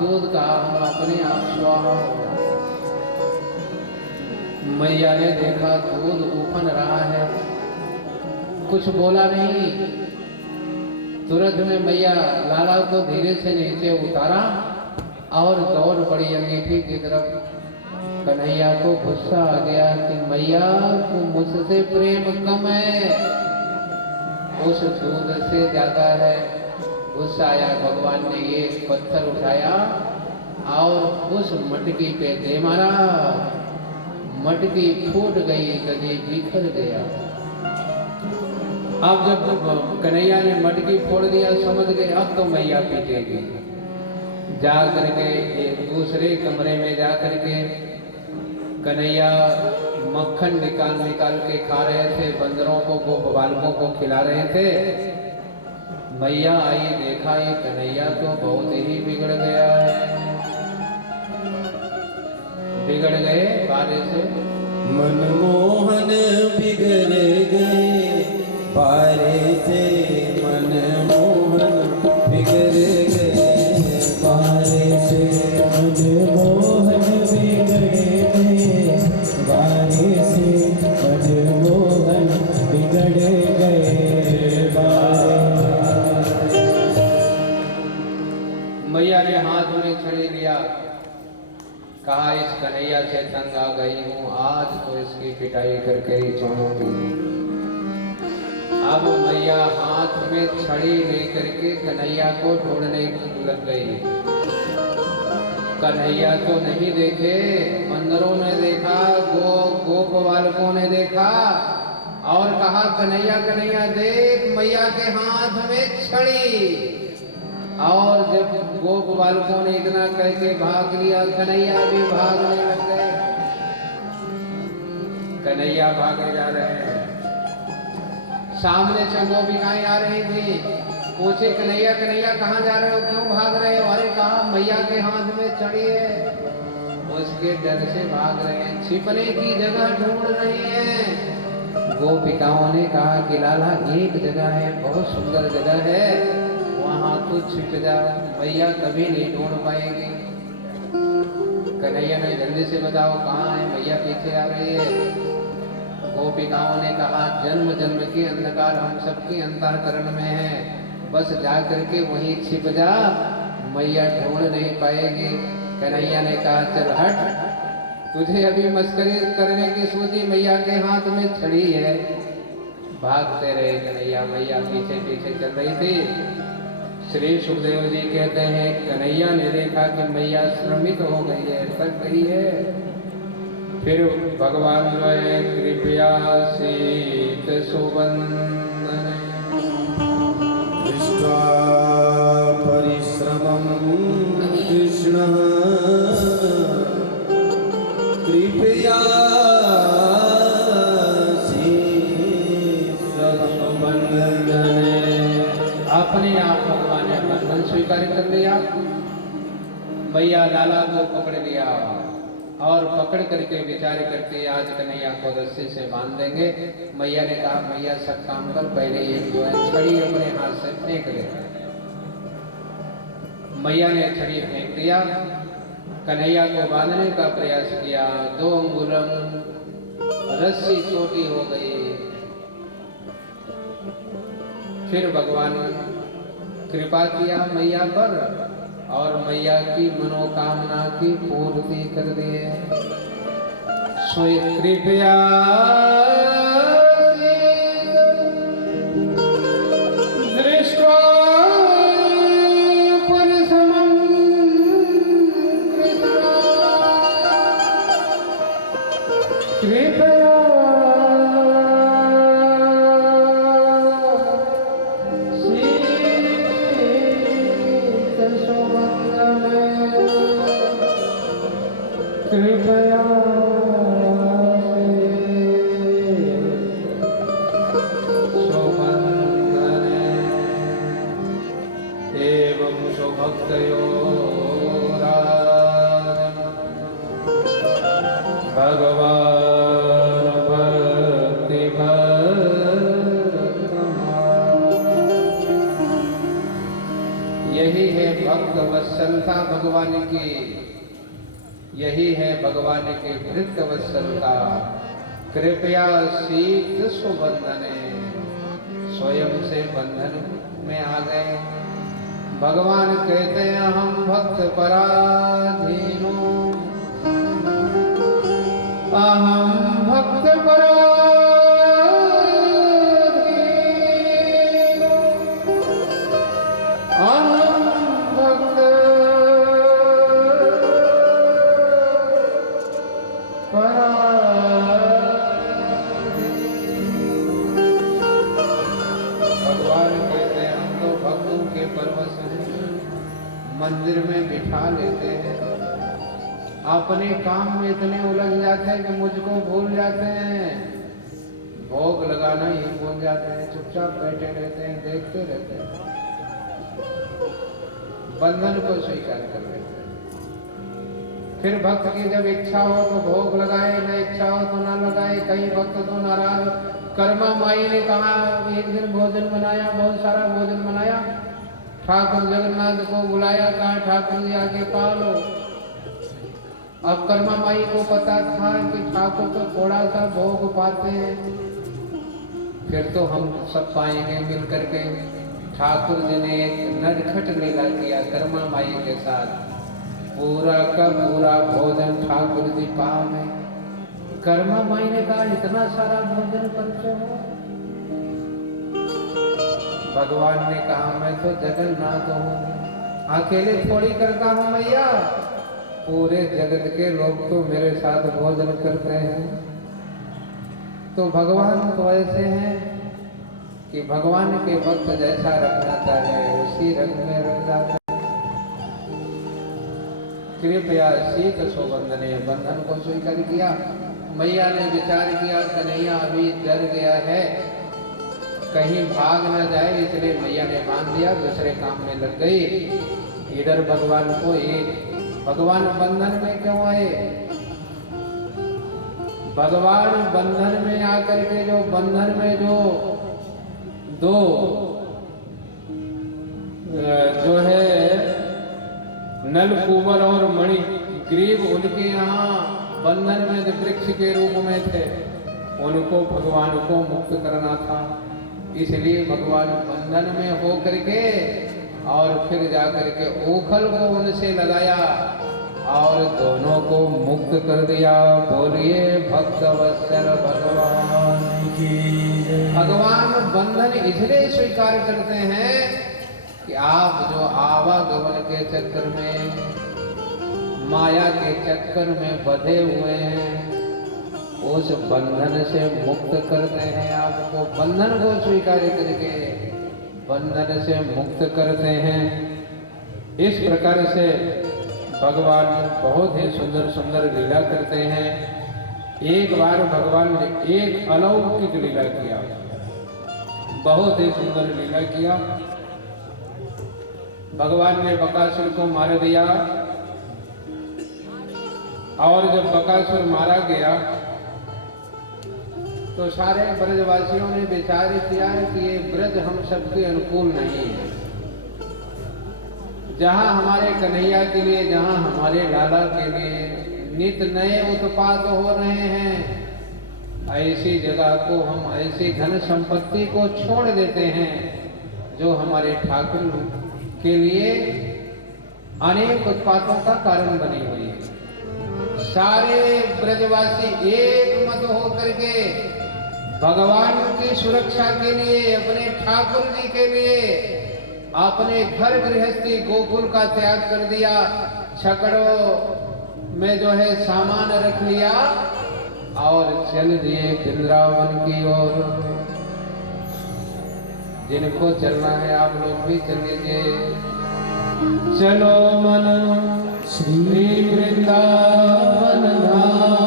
दूध का हम अपने आप स्वाहा हो जाते। मैया ने देखा दूध उफन रहा है, कुछ बोला नहीं। तुरंत में मैया लाला को धीरे से नीचे उतारा और दौड़ पड़ी अंगीठी की तरफ। कन्हैया को गुस्सा आ गया कि मैया तू मुझसे प्रेम कम है, उस दूध से ज्यादा है। गुस्सा आया, भगवान ने एक पत्थर उठाया और उस मटकी पे दे मारा। मटकी फूट गई, दही बिखर गया। अब जब कन्हैया ने मटकी फोड़ दिया, समझ गए अब तो मैया पीटेगी। जा करके एक दूसरे कमरे में जा करके कन्हैया मक्खन निकाल के खा रहे थे, बंदरों को बालकों को खिला रहे थे। मैया आई, देखा ये कन्हैया तो बहुत ही बिगड़ गया है। बिगड़ गए बारे से मनमोहन बिगड़ गए बारे से, मनमोहन बिगड़ गए बारे से, मनमोहन बिगड़ गए बारे से, मनमोहन बिगड़ गए बारे। मैया ने हाथ में छड़ी लिया, कहा इस कन्हैया से तंग आ गई हूँ, आज तो इसकी पिटाई करके ही छोड़ूंगी। अब मैया हाथ में छड़ी लेकर के कन्हैया को ढूंढने लग गई। कन्हैया तो नहीं देखे, बंदरों ने देखा, गोप बालकों ने देखा और कहा कन्हैया कन्हैया देख मैया के हाथ में छड़ी। और जब गोप बालकों ने इतना कह के भाग लिया, कन्हैया भी भागने लग गए। कन्हैया भागे जा रहे हैं, सामने से गोपिकाएं आ रही थी। पूछे कन्हैया कन्हैया कहाँ जा रहे हो, क्यों भाग रहे हो? अरे कहा मैया के हाथ में छड़ी है। उसके डर से भाग रहे हैं, छिपने की जगह ढूंढ रहे हैं। गोपिकाओं ने कहा कि लाला एक जगह है, बहुत सुंदर जगह है, वहां तू छिप जा, मैया कभी नहीं ढूंढ पाएगी। कन्हैया ने जल्दी से बताओ कहाँ है, मैया पीछे आ रही है। गोपिकाओं ने कहा जन्म जन्म के अंधकार हम सबके अंतःकरण में है, बस जा करके वहीं छिप जा, मैया ढूंढ नहीं पाएगी। कन्हैया ने कहा चल हट, तुझे अभी मस्करी करने की सोची, मैया के हाथ में छड़ी है। भागते रहे कन्हैया, मैया पीछे पीछे चल रही थी। श्री सुखदेव जी कहते हैं कन्हैया ने देखा कि मैया श्रमित हो गई है, थक गई है। फिर भगवान जो है कृपया शीत सुबंधन दृष्ट्वा परिश्रमं कृष्ण कृपया शीत सुबंधन। अपने आप भगवान ने बंधन स्वीकार कर लिया। मैया लाला को पकड़ लिया और पकड़ करके विचार करके आज कन्हैया को रस्सी से बांध देंगे। मैया ने कहा मैया सब काम कर, पहले ये जो है छड़ी अपने हाथ से फेंक दे। मैया ने छड़ी फेंक दिया, कन्हैया को बांधने का प्रयास किया। 2 अंगुलम रस्सी छोटी हो गई। फिर भगवान कृपा किया मैया पर और मैया की मनोकामना की पूर्ति कर दिए। सोई कृपया दृष्ट्वा परिसमं कृपया कृपया सुमंदने एवं सुभक्तयो भगवान भक्ति यही है भक्त वत्सलता भगवान की। यही है भगवान के भृत्य वत्सलता। कृपया शीत सुबंधने स्वयं से बंधन में आ गए। भगवान कहते हैं हम भक्त पराधीनो अहम भक्त पराधीनो अहम भक्त भगवान कहते हैं हम तो भक्तों के परवश हैं। मंदिर में बिठा लेते हैं, अपने काम में इतने उलझ जाते हैं कि मुझको भूल जाते हैं। भोग लगाना ही भूल जाते हैं, चुपचाप बैठे रहते हैं, देखते रहते हैं, बंधन को स्वीकार कर लेते हैं। फिर भक्त की जब इच्छा हो तो भोग लगाए, न इच्छा हो तो ना लगाए। कई भक्त तो नाराज। कर्मा माई ने कहा एक दिन भोजन बनाया, बहुत सारा भोजन बनाया, ठाकुर जगन्नाथ को बुलाया, कहा ठाकुर जी आके पा लो। अब कर्मा माई को पता था कि ठाकुर तो थोड़ा सा भोग पाते हैं, फिर तो हम सब पाएंगे मिल करके। ठाकुर जी ने एक नटखट लीला किया कर्मा माई के साथ। पूरा का पूरा भोजन ठाकुर जी पा में। कर्मा माई ने कहा इतना सारा भोजन करते हो? भगवान ने कहा मैं तो जगन्नाथ हूँ, अकेले थोड़ी करता हूँ मैया, पूरे जगत के लोग तो मेरे साथ भोजन करते हैं। तो भगवान तो ऐसे हैं कि भगवान के भक्त जैसा रखना चाहे उसी रंग में रख जाता है। कृपया शीत सुबंधने बंधन को स्वीकार किया। मैया ने विचार किया कन्हैया अभी डर गया है, कहीं भाग न जाए, इसलिए मैया ने बांध दिया, दूसरे काम में लग गई। इधर भगवान को एक भगवान बंधन में क्यों आए? भगवान बंधन में आकर के जो बंधन में जो दो जो है नल कुंवर और मणि ग्रीव उनके यहाँ बंधन में वृक्ष के रूप में थे, उनको भगवान को मुक्त करना था। इसलिए भगवान बंधन में हो करके और फिर जाकर के ओखल को उनसे लगाया और दोनों को मुक्त कर दिया। बोलिए भक्त वत्सल भगवान की। भगवान बंधन इसलिए स्वीकार करते हैं कि आप जो आवागमन के चक्कर में, माया के चक्कर में बंधे हुए हैं, उस बंधन से मुक्त करते हैं। आपको बंधन को स्वीकार करके बंधन से मुक्त करते हैं। इस प्रकार से भगवान बहुत ही सुंदर सुंदर लीला करते हैं। एक बार भगवान ने एक अलौकिक लीला किया, बहुत ही सुंदर लीला किया। भगवान ने बकासुर को मार दिया और जब बकासुर मारा गया तो सारे ब्रजवासियों ने विचार किया कि ये ब्रज हम सबके अनुकूल नहीं है। जहाँ हमारे कन्हैया के लिए, जहाँ हमारे लाला के लिए नित नए उत्पात हो रहे हैं, ऐसी जगह को, हम ऐसी धन संपत्ति को छोड़ देते हैं जो हमारे ठाकुर के लिए अनेक उत्पातों का कारण बनी हुई है। सारे ब्रजवासी एक मत होकर के भगवान की सुरक्षा के लिए, अपने ठाकुर जी के लिए अपने घर गृहस्थी गोकुल का त्याग कर दिया, छकड़ों में जो है सामान रख लिया और चल दिए वृंदावन की ओर। जिनको चलना है आप लोग भी चल लीजिए। चलो मन श्री वृंदावन धाम,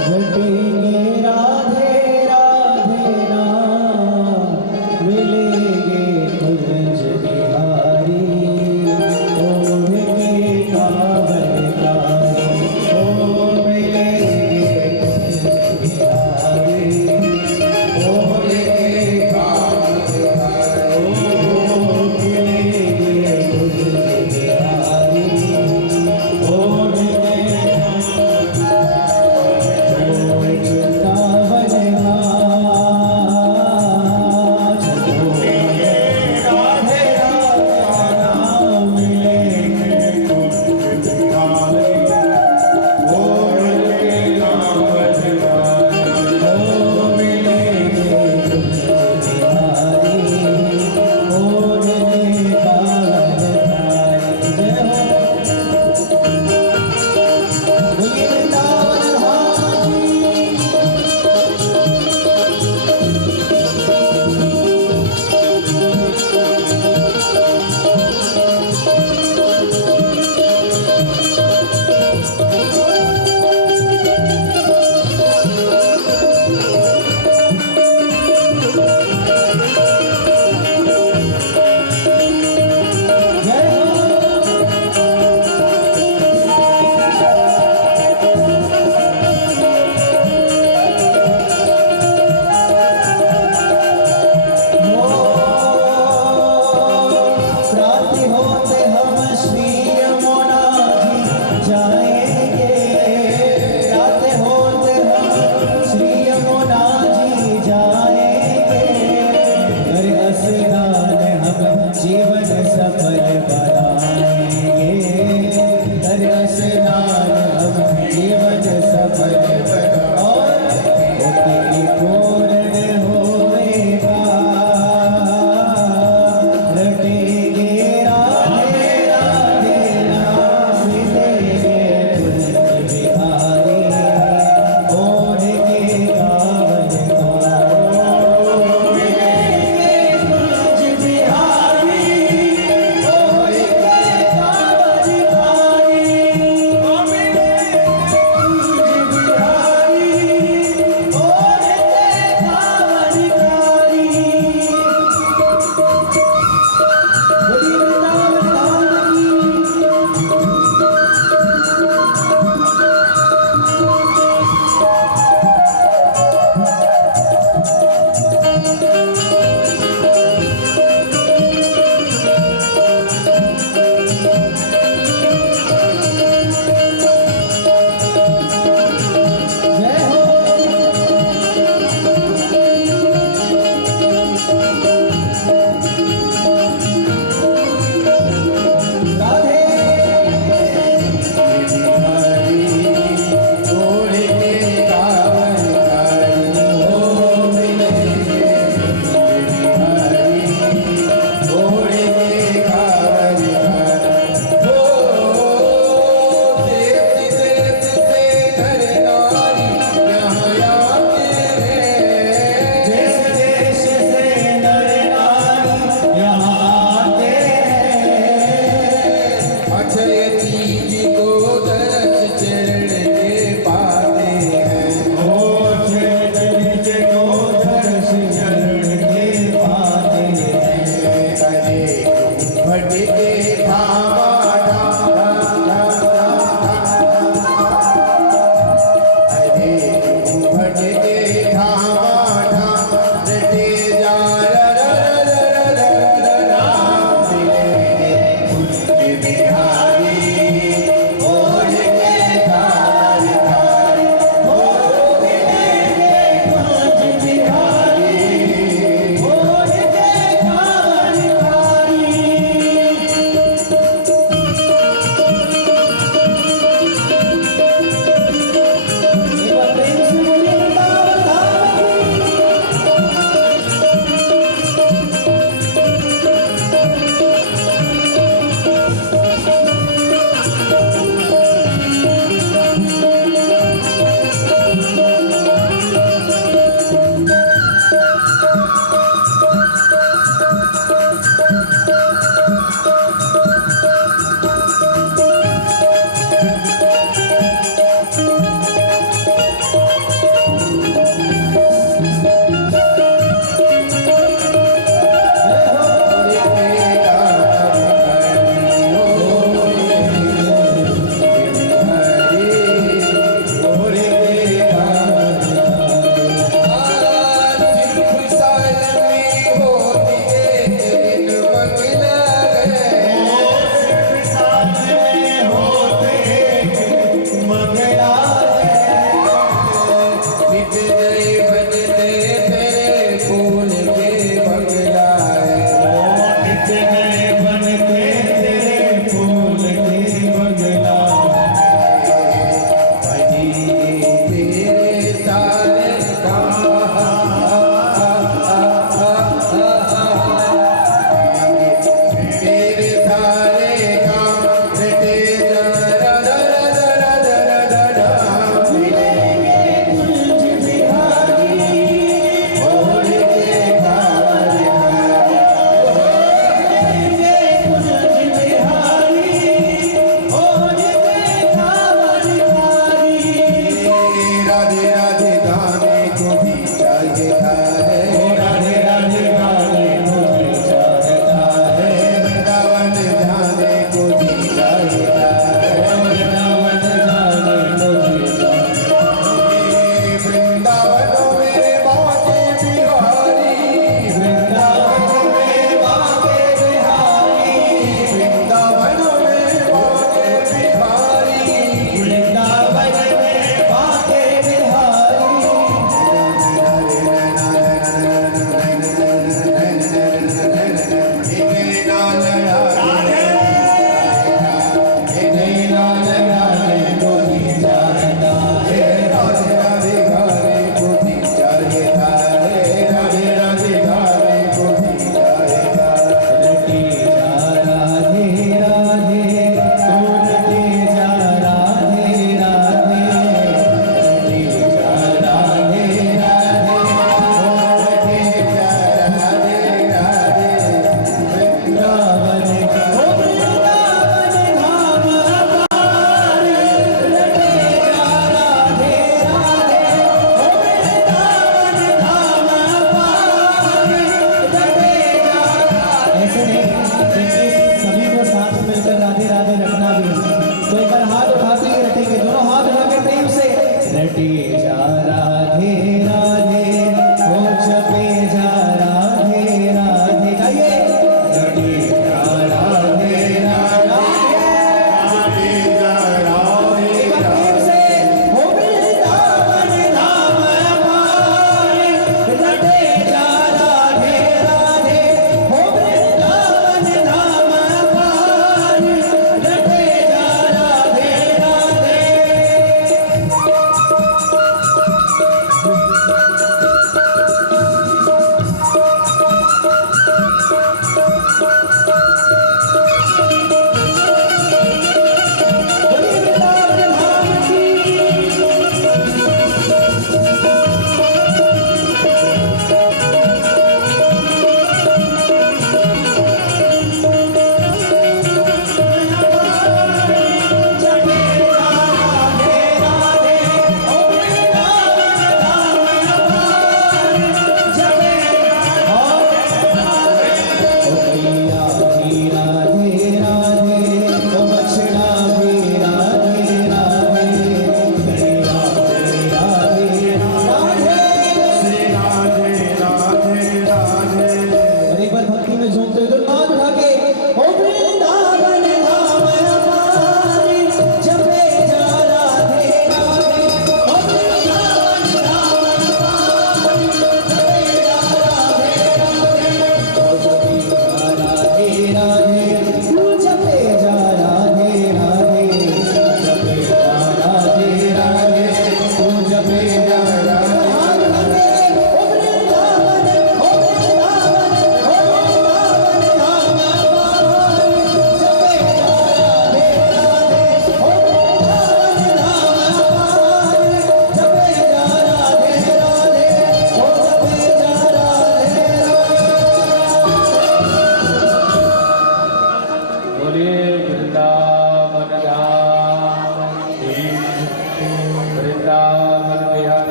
घटेंगे राधे राधे नाम, मिलेंगे कुंज बिहारी, ओम के कावड़कारी, ओम मिलेंगे कुंज बिहारी, ओम के कावड़कारी, ओम मिलेंगे कुंज बिहारी।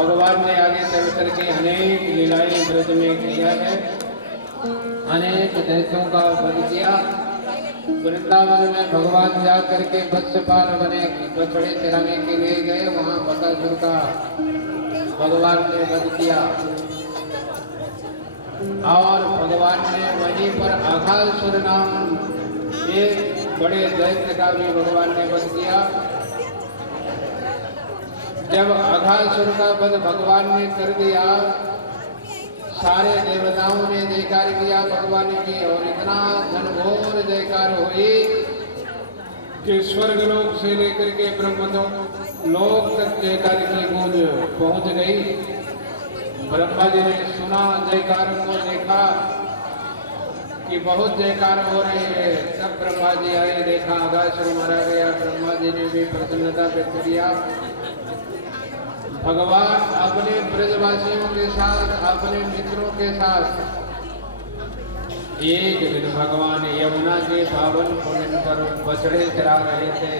भगवान ने आगे चल करके अनेक लीलाएं ब्रज में किया है, अनेक दैत्यों का वध किया। वृंदावन में भगवान जा करके वत्सपाल बने, बछड़े चराने के लिए गए, वहां बकासुर का भगवान ने वध किया। और भगवान ने वहीं पर अघासुर नाम एक बड़े दैत्य का भी भगवान ने वध किया। जब अघासुर का वध भगवान ने कर दिया, सारे देवताओं ने जयकार किया भगवान की, और इतना घनघोर जयकार हुई कि स्वर्गलोक से लेकर के ब्रह्मलोक तक जयकार की गूंज पहुंच गई। ब्रह्मा जी ने सुना जयकार को, देखा कि बहुत जयकार हो रहे हैं। तब ब्रह्मा जी आए, देखा अघासुर मारा गया। ब्रह्मा जी ने भी प्रसन्नता व्यक्त किया। भगवान अपने ब्रजवासियों के साथ, अपने मित्रों के साथ एक दिन भगवान यमुना के पावन पुलिन पर बछड़े चरा रहे थे,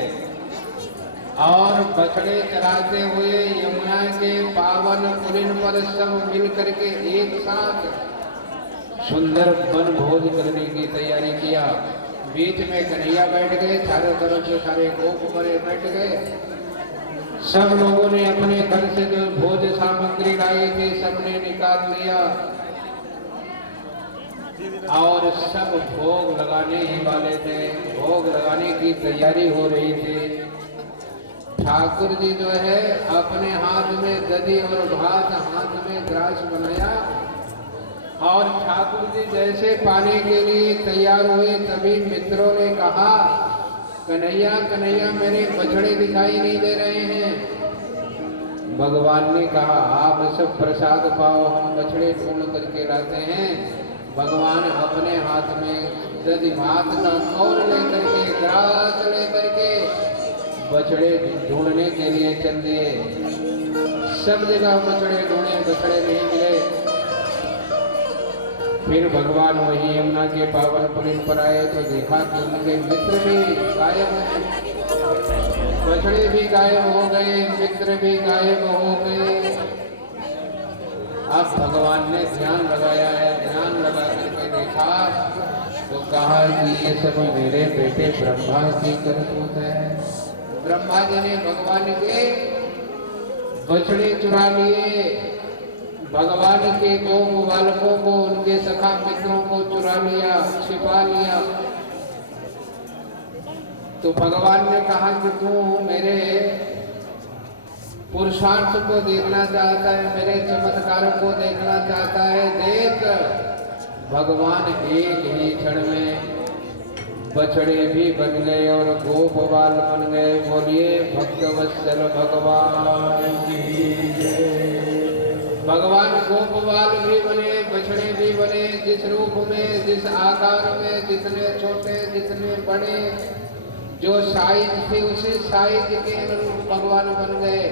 और बछड़े चराते हुए यमुना के पावन पुलिन पर सब मिल करके एक साथ सुंदर वन भोज करने की तैयारी किया। बीच में कन्हैया बैठ गए, चारों तरफ से सारे गोप परे बैठ गए। सब लोगों ने अपने घर से जो भोज सामग्री लाई थी सबने निकाल लिया, और सब भोग लगाने ही वाले थे। भोग लगाने की तैयारी हो रही थी। ठाकुर जी जो है अपने हाथ में दधी और भात, हाथ में ग्रास बनाया, और ठाकुर जी जैसे पाने के लिए तैयार हुए, तभी मित्रों ने कहा, कन्हैया कन्हैया मेरे बछड़े दिखाई नहीं दे रहे हैं। भगवान ने कहा, आप सब प्रसाद पाओ, हम बछड़े ढूंढ करके लाते हैं। भगवान अपने हाथ में दधी भात का कौर लेकर के, ग्रास लेकर के बछड़े ढूंढने के लिए चल दिए। सब जगह बछड़े ढूंढे, बछड़े नहीं मिले। फिर भगवान वही यमुना के पावन पुलिन पर आए तो देखा कि उनके मित्र भी गायब हैं, बछड़े भी गायब हो गए, मित्र भी गायब हो गए। अब भगवान ने ध्यान लगाया है, ध्यान लगा करके देखा तो कहा कि ये सब मेरे बेटे ब्रह्मा की करतूत है। ब्रह्मा जी ने भगवान के बछड़े चुरा लिए, भगवान के गोप बालकों को, उनके सखा मित्रों को चुरा लिया, छिपा लिया। तो भगवान ने कहा कि तू मेरे पुरुषार्थ को देखना चाहता है, मेरे चमत्कारों को देखना चाहता है, देख। भगवान एक ही क्षण में बछड़े भी बन गए और गोप बाल बन गए। बोलिए भक्तवत्सल भगवान की जय। भगवान गोपबाल भी बने, बछड़े भी बने, जिस रूप में, जिस आकार में, जितने छोटे जितने बड़े, जो साइज थी उसी साइज के अनुरूप भगवान बन गए।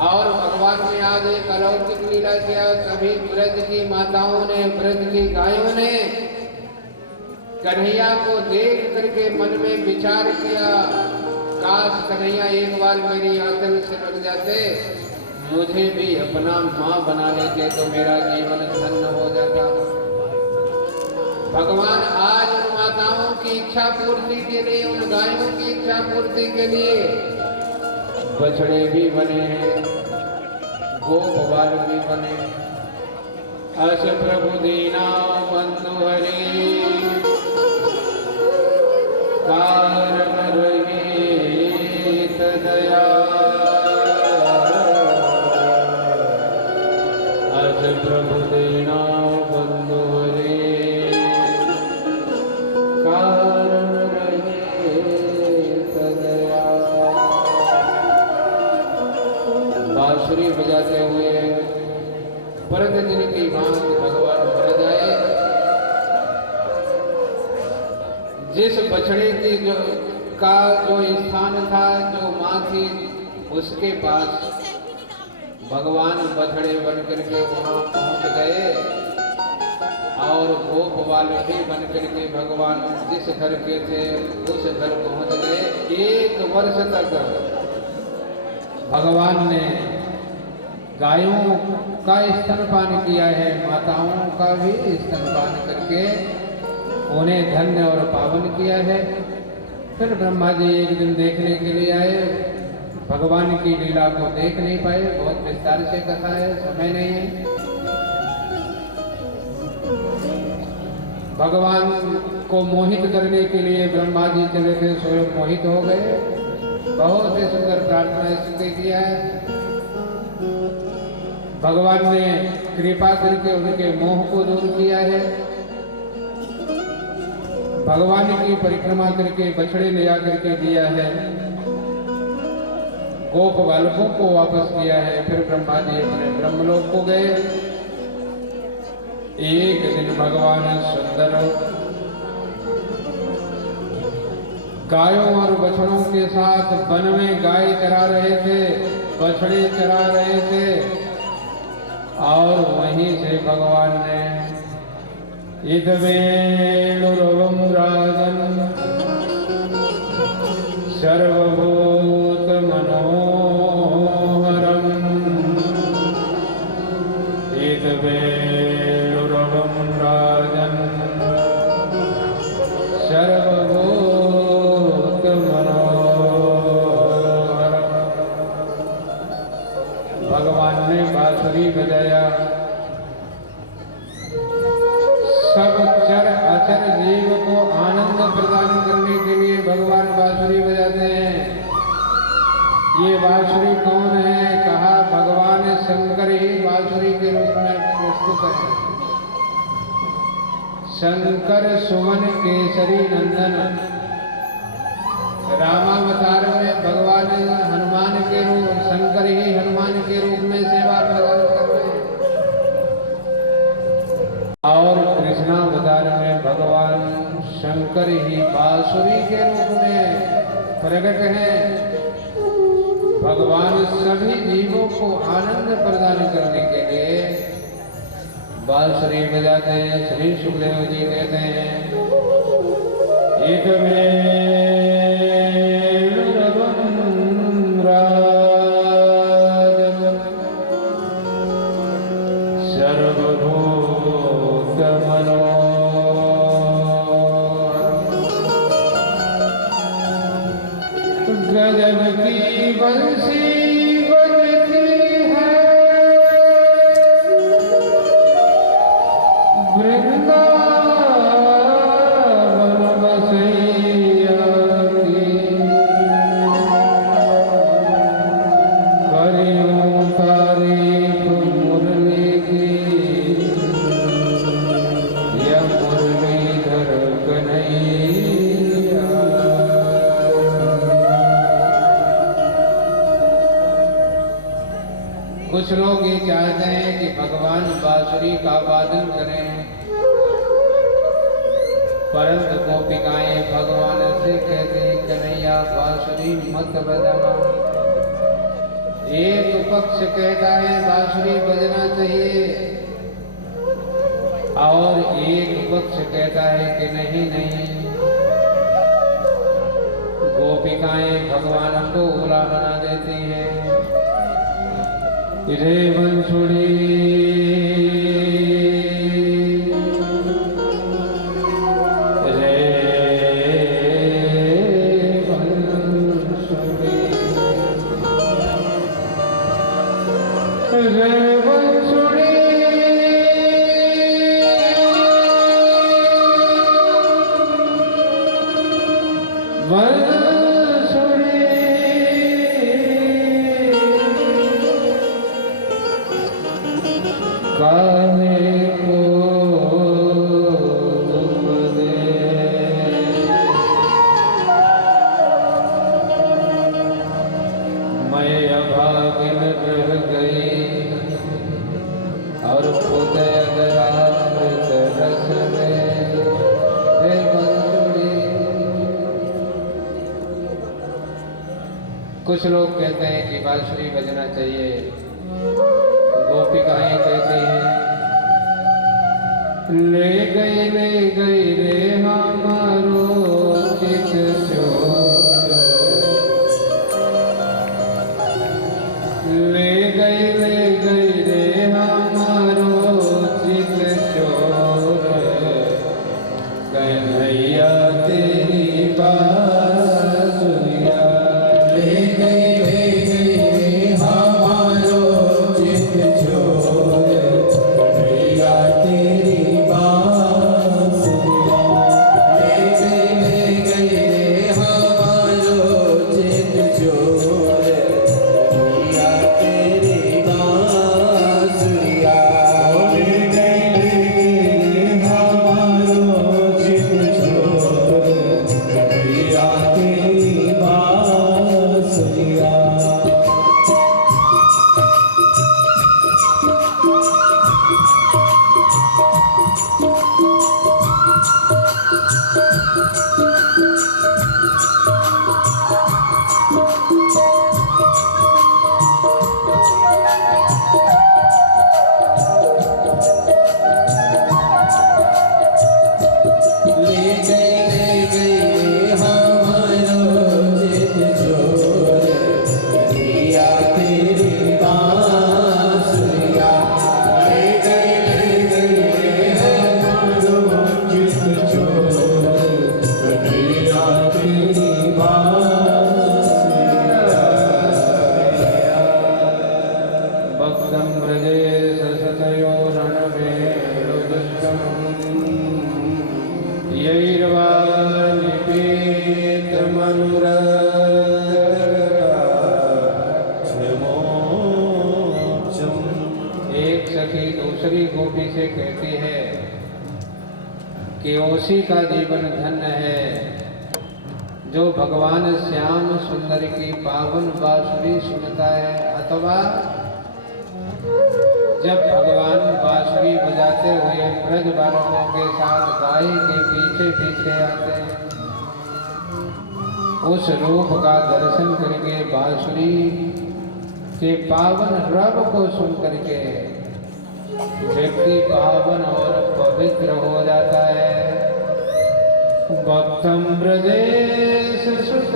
और भगवान ने आज एक अलौकिक लीला किया। सभी ब्रज की माताओं ने, ब्रज की गायों ने कन्हैया को देख करके मन में विचार किया, काश कन्हैया एक बार मेरी आंचल से लग जाते, मुझे भी अपना माँ बना लेते तो मेरा जीवन धन्य हो जाता। भगवान आज उन माताओं की इच्छा पूर्ति के लिए, उन गायों की इच्छा पूर्ति के लिए बछड़े भी बने हैं, गोप बाल भी बने। अस प्रभु दीना बंधु हरि कारण रहित दया। प्रभु दीना बंधु हरि कारण रहित दया। बांसुरी बजाते हुए प्रतिदिन की बात भगवान भर जाए। जिस बछड़े की जो का जो स्थान था, जो माँ थी, उसके पास भगवान बछड़े बन करके वहां पहुंच गए, और गोप वाले भी बन करके भगवान जिस घर के थे उस घर पहुंच गए। 1 वर्ष तक भगवान ने गायों का स्तनपान किया है, माताओं का भी स्तनपान करके उन्हें धन्य और पावन किया है। फिर ब्रह्मा जी एक दिन देखने के लिए आए, भगवान की लीला को देख नहीं पाए, बहुत विस्तार से कथा है, समय नहीं है। भगवान को मोहित करने के लिए ब्रह्मा जी चले थे, स्वयं मोहित हो गए। बहुत ही सुंदर प्रार्थना स्तुति किया है। भगवान ने कृपा करके उनके मोह को दूर किया है। भगवान की परिक्रमा करके बछड़े ले आकर के दिया है, गोप बालकों को वापस किया है। फिर ब्रह्मा जी अपने ब्रह्मलोक को गए। एक दिन भगवान सुंदर गायों और बछड़ों के साथ वन में गाय चरा रहे थे, बछड़े चरा रहे थे, और वहीं से भगवान ने इदवेणुरवं राजन् सर्वभूत मनोहरम् इदवेणुरवं राजन् सर्वभूत मनोहरम्। भगवान ने बांसुरी बजाया। सब चर अचर जीव को आनंद प्रदान करने के लिए भगवान बांसुरी बजाते हैं। ये बांसुरी कौन है? कहा भगवान शंकर ही बांसुरी के रूप में प्रस्तुत है। शंकर सुमन केसरी नंदन। रामावतार में भगवान हनुमान के रूप, शंकर ही हनुमान के रूप में सेवा प्रदान कर रहे हैं, और कृष्णावतार में भगवान शंकर ही बांसुरी के रूप में प्रकट हैं। भगवान सभी जीवों को आनंद प्रदान करने के लिए बांसुरी बजाते हैं। श्री सुखदेव जी कहते हैं, सर्वभूत मनोहरम्। गजब की बंसी बजती है वृंदावन बसैया की, करियों तारीफ मुरली की, या मुरलीधर कन्हैया। कुछ लोग ये चाहते हैं कि भगवान बांसुरी का वादन करें, परंतु गोपिकाएं भगवान से कहते हैं, कन्हैया बांसुरी मत बजाना। एक पक्ष कहता है बांसुरी बजना चाहिए, और एक पक्ष कहता है कि नहीं नहीं, गोपिकाएं भगवान को उला बना देती हैं। रे बंसुरी रे बंसुरी रे बंसुरी गाने को दुख दे, मैं अभागिन रह गई और खुद अमृत रस में। हे बंसुरी। कुछ लोग कहते हैं कि बांसुरी बजना चाहिए, गोपिकाएं कहती हैं, ले गई रे हमारो चित चोर, ले गई पदम व्रजे सतयो रणवेणुदुष्टम् यैर्वा एक सखी दूसरी गोपी से कहती है कि उसी का जीवन धन्य है जो भगवान श्याम सुंदर की पावन बांसुरी सुनता है, अथवा जब भगवान बांसुरी बजाते हुए ब्रज बालकों के साथ गाय के पीछे पीछे आते हैं, उस रूप का दर्शन करके बांसुरी के पावन रव को सुन करके व्यक्ति पावन और पवित्र हो जाता है। भक्तम ब्रजेश सुत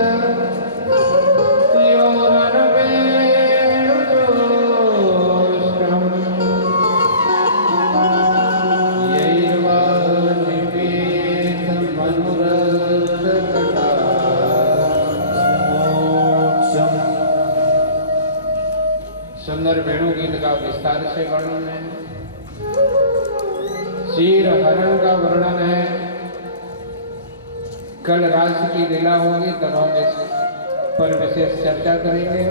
सुंदर वेणु गीत का विस्तार से वर्णन है, शीर हरण का वर्णन है। कल रात की लीला होगी तब हम इस पर विशेष चर्चा करेंगे।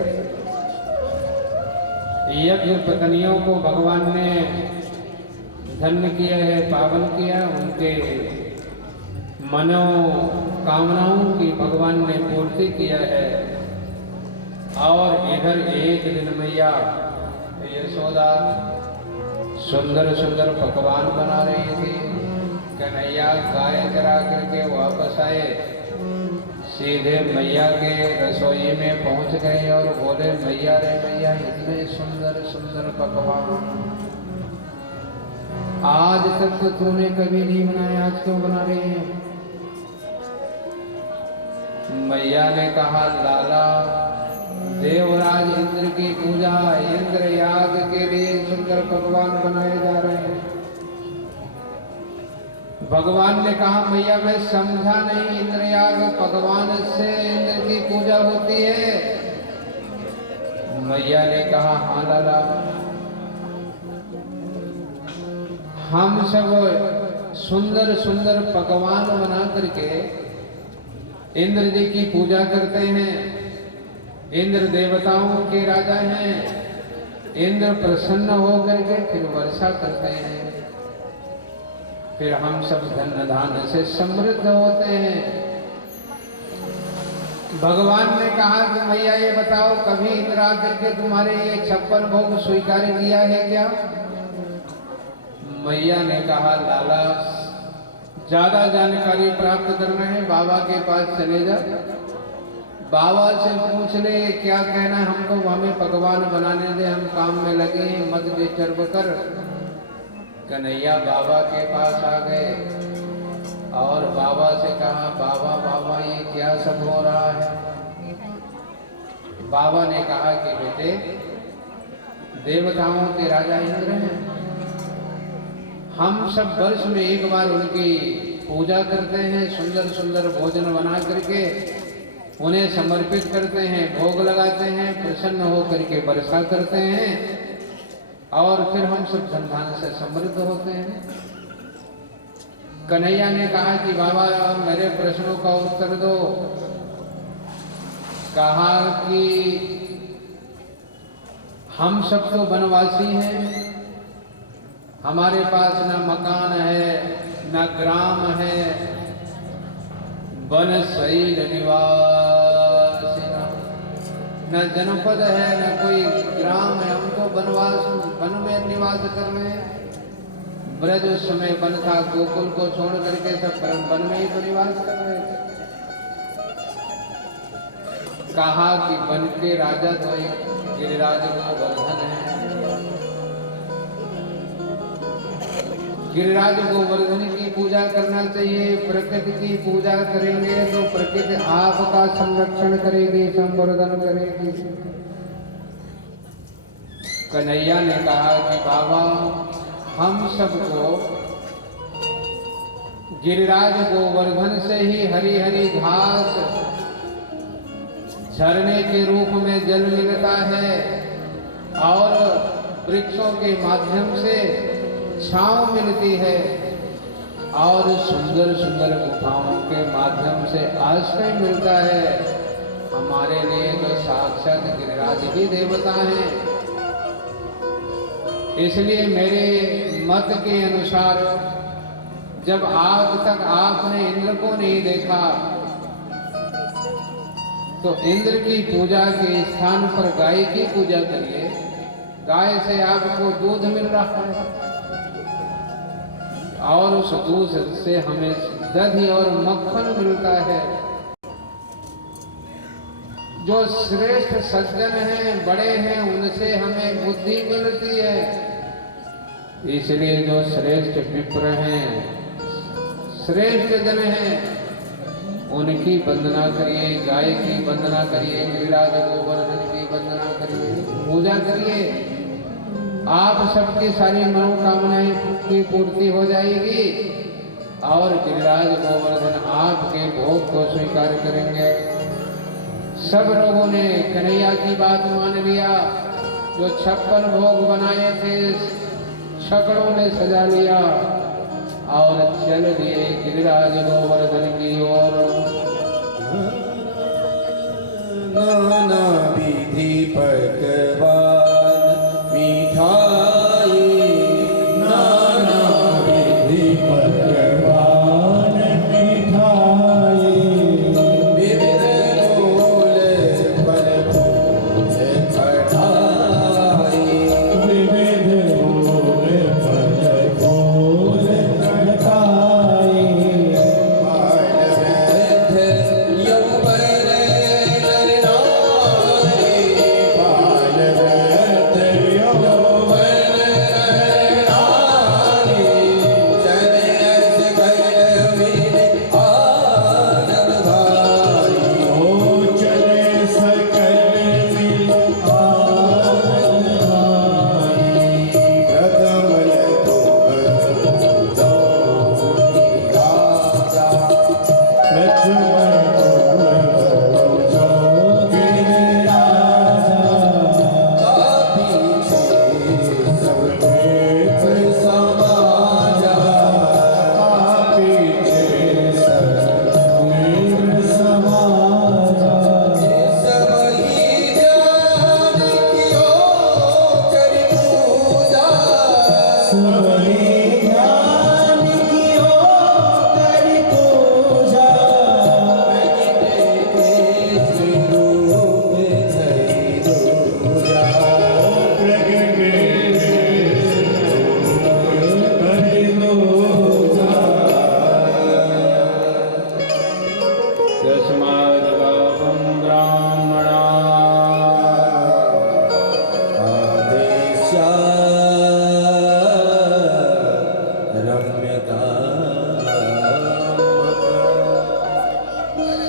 यज्ञ पत्नियों को भगवान ने धन्य किया है, पावन किया, उनके मनोकामनाओं की भगवान ने पूर्ति किया है। और इधर एक दिन मैया यशोदा सुंदर सुंदर पकवान बना रही थी। कन्हैया गाय चरा करके वापस आए, सीधे मैया के रसोई में पहुंच गए और बोले, मैया रे मैया, इतने सुंदर सुंदर पकवान आज तक तो तूने कभी नहीं बनाए, आज क्यों बना रही है? मैया ने कहा, लाला देवराज इंद्र की पूजा, इंद्र याग के लिए सुंदर पकवान बनाए जा रहे हैं। भगवान ने कहा, मैया मैं समझा नहीं, इंद्र याग पकवान से इंद्र की पूजा होती है? मैया ने कहा, हाँ लाला, हम सब सुंदर सुंदर पकवान बना करके इंद्र जी की पूजा करते हैं। इंद्र देवताओं के राजा हैं, इंद्र प्रसन्न होकर के फिर वर्षा करते हैं, फिर हम सब धन धान से समृद्ध होते हैं। भगवान ने कहा कि मैया ये बताओ, कभी इंद्र आकर के तुम्हारे ये 56 भोग स्वीकार किया है क्या? मैया ने कहा, लाला ज्यादा जानकारी प्राप्त करना है, बाबा के पास चले जा, बाबा से पूछ ले क्या कहना, हमको हमें पकवान बनाने दे, हम काम में लगे हैं, मत डिस्टर्ब कर। कन्हैया बाबा के पास आ गए और बाबा से कहा, बाबा बाबा ये क्या सब हो रहा है? बाबा ने कहा कि बेटे, देवताओं के राजा इंद्र हैं, हम सब वर्ष में एक बार उनकी पूजा करते हैं, सुंदर सुंदर भोजन बना करके उन्हें समर्पित करते हैं, भोग लगाते हैं, प्रसन्न होकर के वर्षा करते हैं और फिर हम सब धन से समृद्ध होते हैं। कन्हैया ने कहा कि बाबा मेरे प्रश्नों का उत्तर दो। कहा कि हम सब तो वनवासी हैं, हमारे पास न मकान है, न ग्राम है, वन शैल निवासी, न जनपद है, न कोई ग्राम है, हम तो वन में निवास कर रहे हैं। ब्रज उस समय वन था, गोकुल को छोड़ करके सब वन में ही तो निवास कर रहे थे। कहा कि वन के राजा तो एक गिरिराज गोवर्धन है, गिरिराज गोवर्धन की पूजा करना चाहिए। प्रकृति की पूजा करेंगे तो प्रकृति आपका संरक्षण करेगी, संवर्धन करेगी। कन्हैया ने कहा कि बाबा हम सबको गिरिराज गोवर्धन से ही हरी हरी घास, झरने के रूप में जल मिलता है और वृक्षों के माध्यम से छांव मिलती है और सुंदर सुंदर गुफाओं के माध्यम से आश्रय मिलता है। हमारे लिए तो साक्षात गिरिराज ही देवता हैं। इसलिए मेरे मत के अनुसार जब आज तक आपने इंद्र को नहीं देखा तो इंद्र की पूजा के स्थान पर गाय की पूजा करिए। गाय से आपको दूध मिल रहा है और उस दूध से हमें दही और मक्खन मिलता है। जो श्रेष्ठ सज्जन हैं, बड़े हैं, उनसे हमें बुद्धि मिलती है। इसलिए जो श्रेष्ठ विप्र हैं, श्रेष्ठ जन हैं, उनकी वंदना करिए, गाय की वंदना करिए, गिरिराज गोवर्धन की वंदना करिए, पूजा करिए। आप सबकी सारी मनोकामनाएं की पूर्ति हो जाएगी और गिरिराज गोवर्धन आपके भोग को स्वीकार करेंगे। सब लोगों ने कन्हैया की बात मान लिया। जो 56 भोग बनाए थे छकड़ों ने सजा लिया और चल दिए गिरिराज गोवर्धन की ओर। नाना विधि पकवान मिठाई, नाना विधि पकवान मिठाई, विविध मूल फल फूल खटाई, विविध मूल फल फूल खटाई,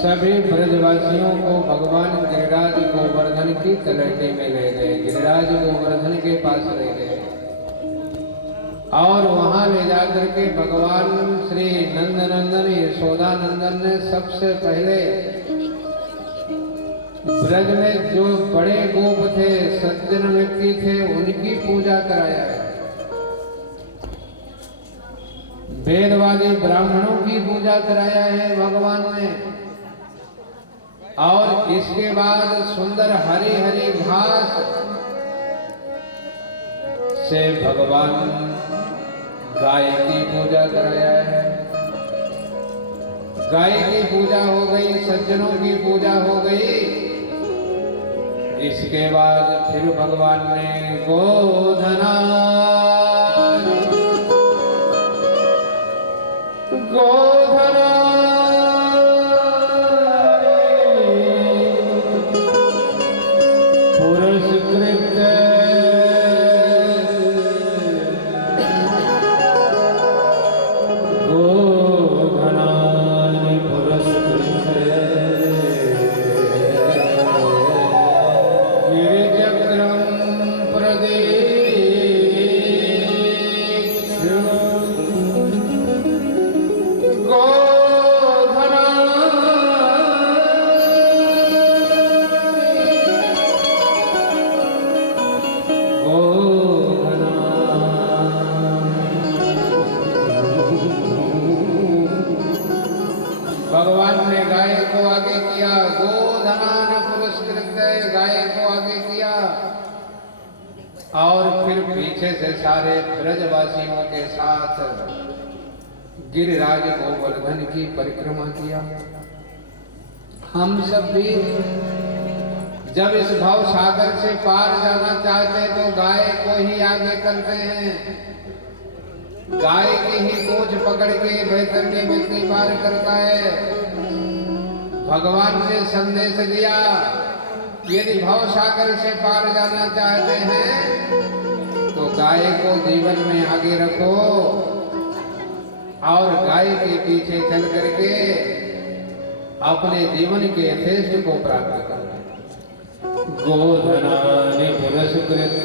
सभी ब्रजवासियों को भगवान गिरिराज गोवर्धन की तलहटी में ले गए, गिरिराज गोवर्धन के पास ले गए और वहां ले जाकर के भगवान श्री नंदनंदन यशोदा नंदन ने सबसे पहले ब्रज में जो बड़े गोप थे, सज्जन व्यक्ति थे, उनकी पूजा कराया है। वेदवादी ब्राह्मणों की पूजा कराया है भगवान ने और इसके बाद सुंदर हरी हरी घास से भगवान गाय की पूजा कराया है। गाय की पूजा हो गई, सज्जनों की पूजा हो गई। इसके बाद फिर भगवान ने गोधना पुरस्कृत गोधनानि पुरस्कृत गिरिचक्रं प्रदेश और फिर पीछे से सारे ब्रजवासियों के साथ गिरिराज गोवर्धन की परिक्रमा किया। हम सब भी जब इस भव सागर से पार जाना चाहते तो गाय को ही आगे करते हैं, गाय की ही पूंछ पकड़ के वैतरणी व्यक्ति पार करता है। भगवान ने संदेश दिया, यदि भव सागर से पार जाना चाहते हैं तो गाय को जीवन में आगे रखो और गाय के पीछे चल करके अपने जीवन के यथेष्ट को प्राप्त करो। गोधनानि पुरस्कृत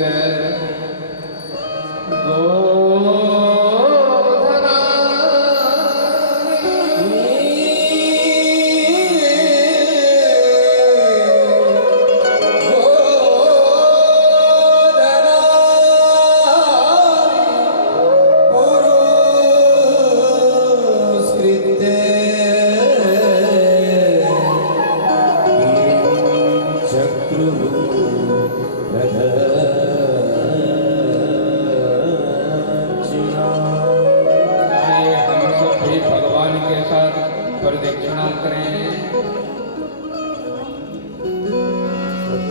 प्रदक्षिणा करें।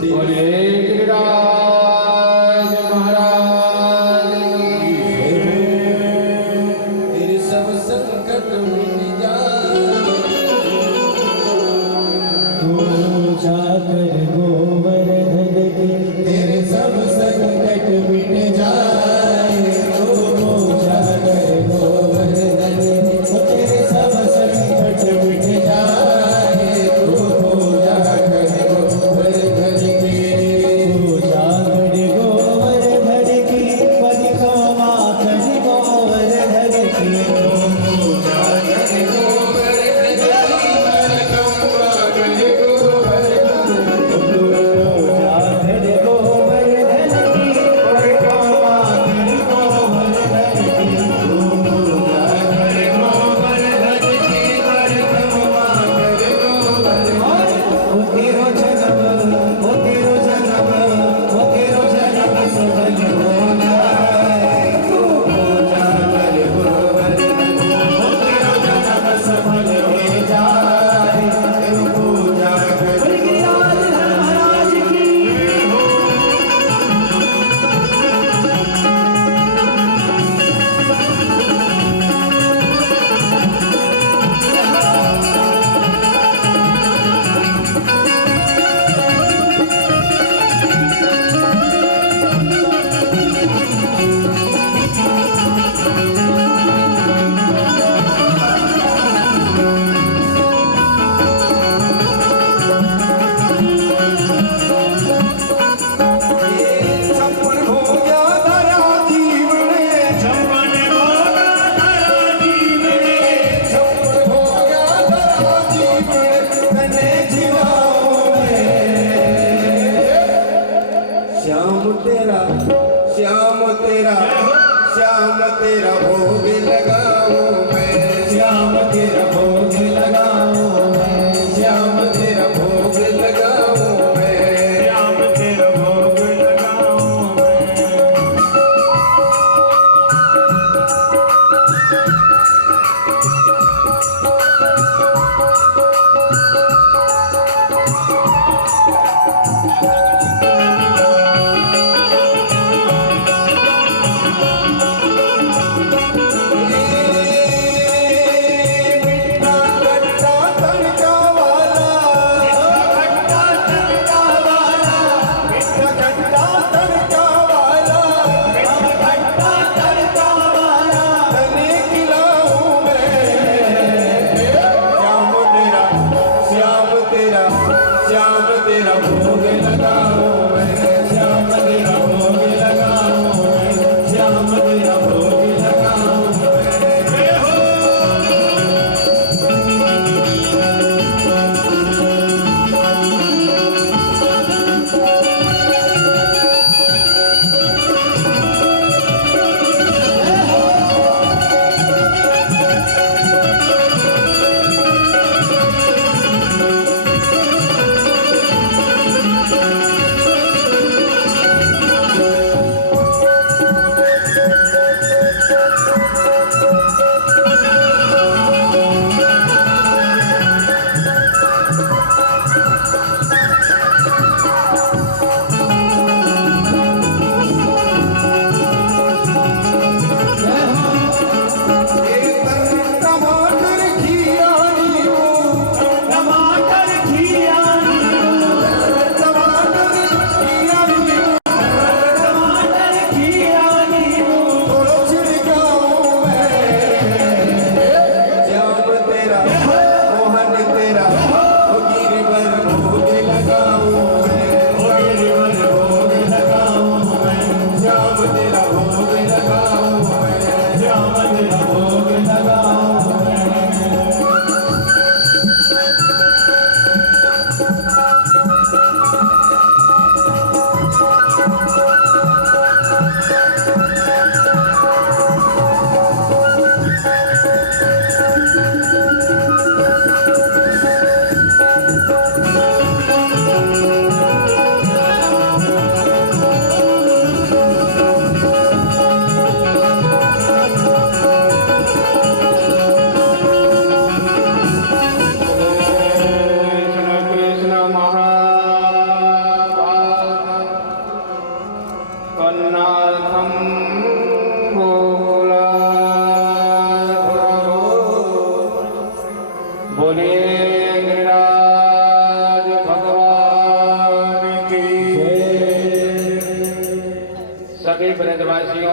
बोले गिरिराज महाराज की तेरे सब संकट मिट जाए, पूजा कर गोवर्धन की तेरे सब संकट मिट जाए, पूजा कर गोवर्धन की तेरे सब संकट मिट जाए, पूजा कर गोवर्धन की, पूजा कर गोवर्धन की, परिक्रमा कर गोवर्धन की, पूजा कर गोवर्धन की, परिक्रमा कर श्याम तेरा भोग लगाऊं मैं, श्याम तेरा भोग लगाऊं मैं, श्याम तेरा भोग लगाऊं मैं, श्याम तेरा भोग लगाऊं मैं।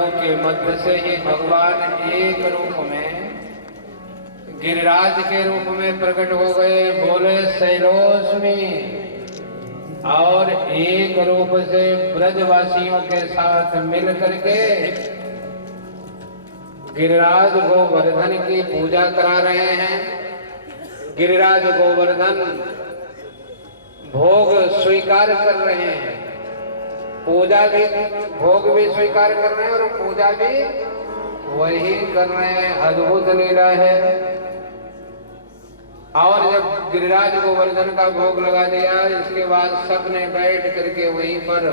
गिरिराजों के मध्य से ही भगवान एक रूप में गिरिराज के रूप में प्रकट हो गए, बोले शैलोश में, और एक रूप से ब्रजवासियों के साथ मिल करके गिरिराज गोवर्धन की पूजा करा रहे हैं। गिरिराज गोवर्धन भोग स्वीकार कर रहे हैं, पूजा भी, भोग भी स्वीकार कर रहे हैं और पूजा भी वही कर रहे हैं। अद्भुत लीला है। और जब गिरिराज गोवर्धन का भोग लगा दिया, इसके बाद सबने बैठ करके वहीं पर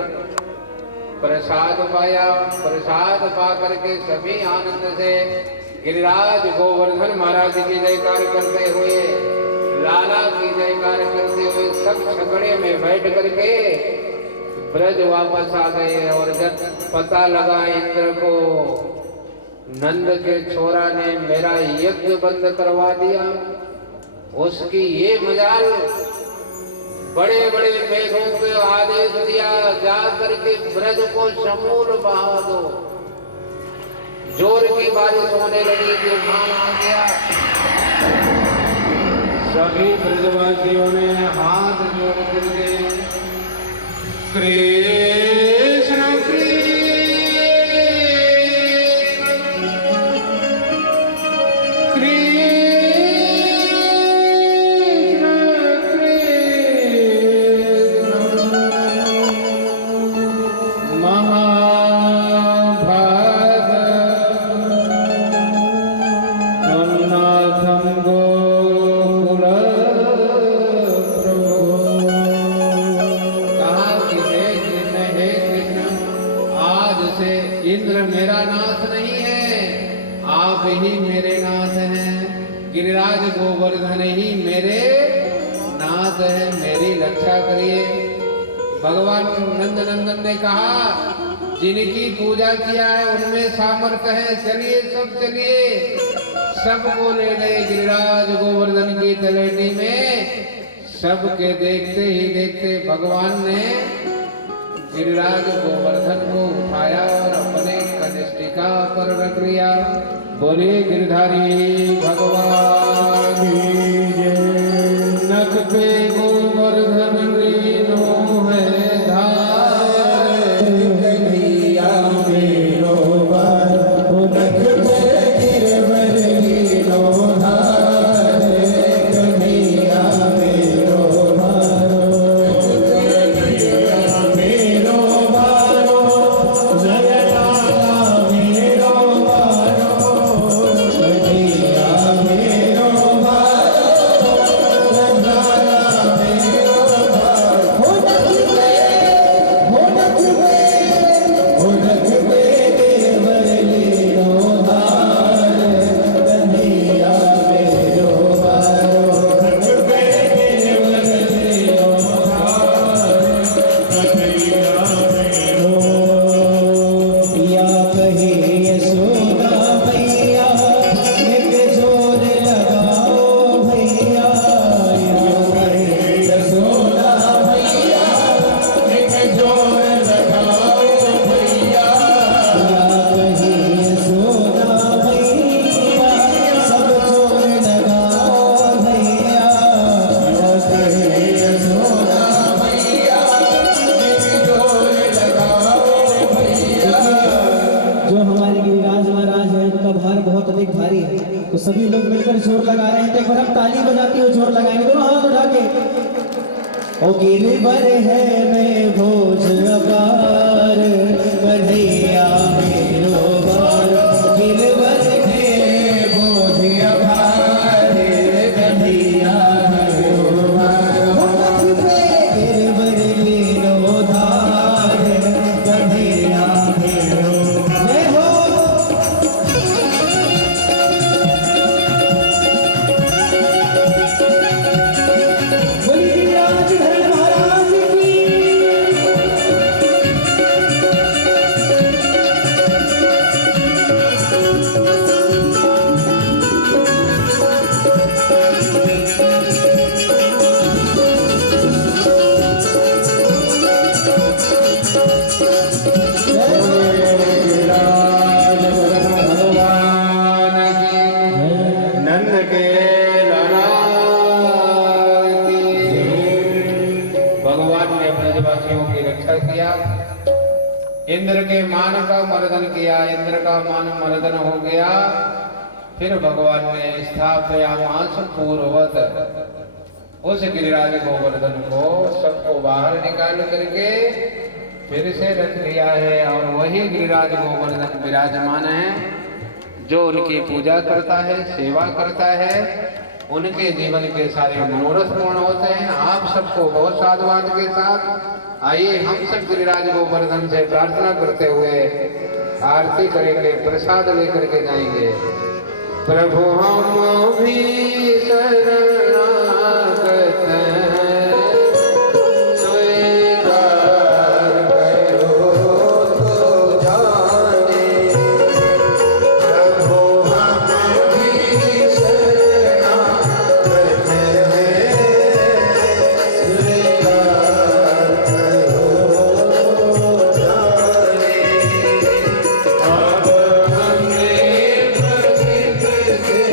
प्रसाद पाया। प्रसाद पा करके सभी आनंद से गिरिराज गोवर्धन महाराज की जयकार करते हुए, लाला की जयकार करते हुए सब छकड़े में बैठ करके ब्रज वापस आ गए। और जब पता लगा इंद्र को नंद के छोरा ने मेरा यज्ञ बंद करवा दिया, उसकी ये मजाल, बड़े बड़े मेघों पे आदेश दिया, जा करके ब्रज को समूल बहा दो। जोर की बारिश होने लगी, तूफान आ गया। सभी ब्रजवासियों ने हाथ जोड़ करके कृष्ण कृष्ण इंद्र मेरा नाथ नहीं है, आप ही मेरे नाथ हैं। गिरिराज गोवर्धन ही मेरे नाथ है, मेरी रक्षा करिए। भगवान नंद नंदन ने कहा, जिनकी पूजा किया है उनमें सामर्थ्य है, चलिए सब चलिए। सबको ले गए गिरिराज गोवर्धन की तलेटी में। सबके देखते ही देखते भगवान ने गिरिराज गोवर्धन को उठाया और अपने कनिष्ठिका पर रख लिया। बोलिए गिरधारी भगवान की जय। नख पे गोवर्धन लीनो है धार, कन्हैया मेरो वर, नख पे गिरवर लीनो धार, कन्हैया मेरो वर, मेरो वारो, जगदाला मेरो वारो, कन्हैया मेरो वारो, जगदाला मेरो वारो। हो नख पे देवर लीनो धार, कन्हैया मेरो वारो, नख पे देवर लीनो धार, कन्हैया मेरो। या कहे यशोदा भैया, एक जोर लगाओ भैया। या कहे यशोदा भैया, एक जोर लगाओ भैया। या कहे यशोदा भैया, सब जोर लगाओ भैया। या कहे यशोदा भैया, एक जोर लगाओ भैया। जो हमारे गिरिराज महाराज है, उनका भार बहुत अधिक भारी है, तो सभी लोग मिलकर जोर लगा रहे हैं। तो एक बार हम ताली बजाते हुए जोर लगाएंगे, दोनों हाथ उठा के। ओ गिरवर है मैं भोज अपार, कन्हैया मेरो वार, गिरवर है भोज अपार, कन्हैया मेरो वार। गिरवर लीनो धार, कन्हैया मेरो। जय हो। बोलिए गिरिराज धरण महाराज की। इंद्र के मान का मर्दन किया, इंद्र का मान मर्दन हो गया। फिर भगवान ने स्थापयामास पूर्वत उस गिरिराज गोवर्धन को सबको बाहर निकाल करके फिर से रख लिया है। और वही गिरिराज गोवर्धन विराजमान है। जो उनकी पूजा करता है, सेवा करता है, उनके जीवन के सारे मनोरथ पूर्ण होते हैं। आप सबको बहुत साधुवाद के साथ आइए हम सब गिरिराज गोवर्धन से प्रार्थना करते हुए आरती करेंगे, प्रसाद लेकर के जाएंगे। प्रभु हम भी शरणागत हैं, स्वीकार करो तो जाने। प्रभु हम भी शरणागत हैं, स्वीकार करो तो जाने। अब हमने प्रकृति से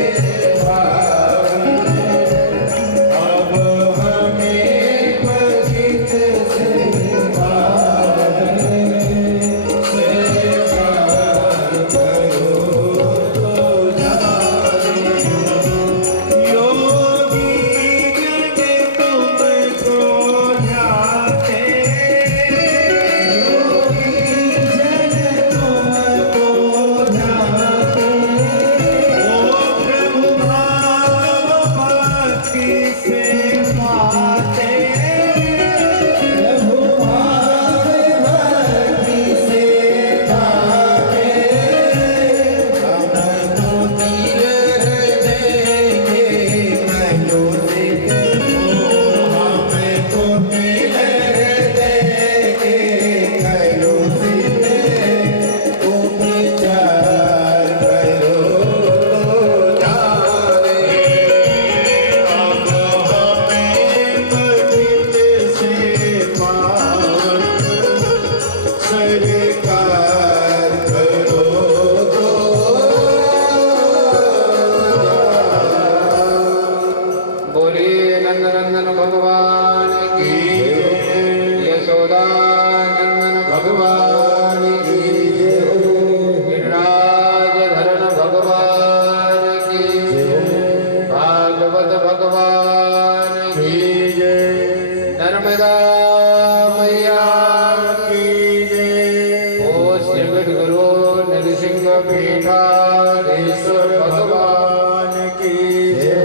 पीठाधीश्वर भगवान की जय।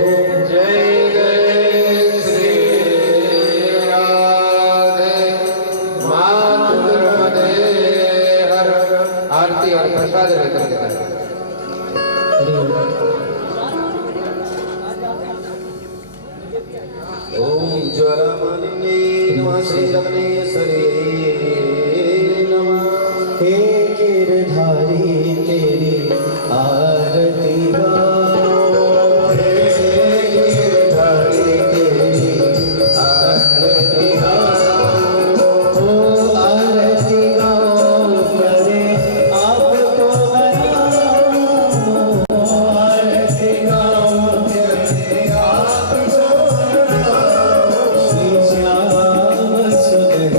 जय श्री राधे मातृमदे हर। आरती और प्रसाद लेकर के ओम ज्वरमलिनी नमः श्री रमणेश्वरी नमः। हे गिरधारी तेरी आरती गाओ, हे गिरधारी तेरी आरती गाओ। ओ आरती गाओ करे आपको बनाओ, आरती गाओ करे आपको बनाओ। श्री श्याम सुंदर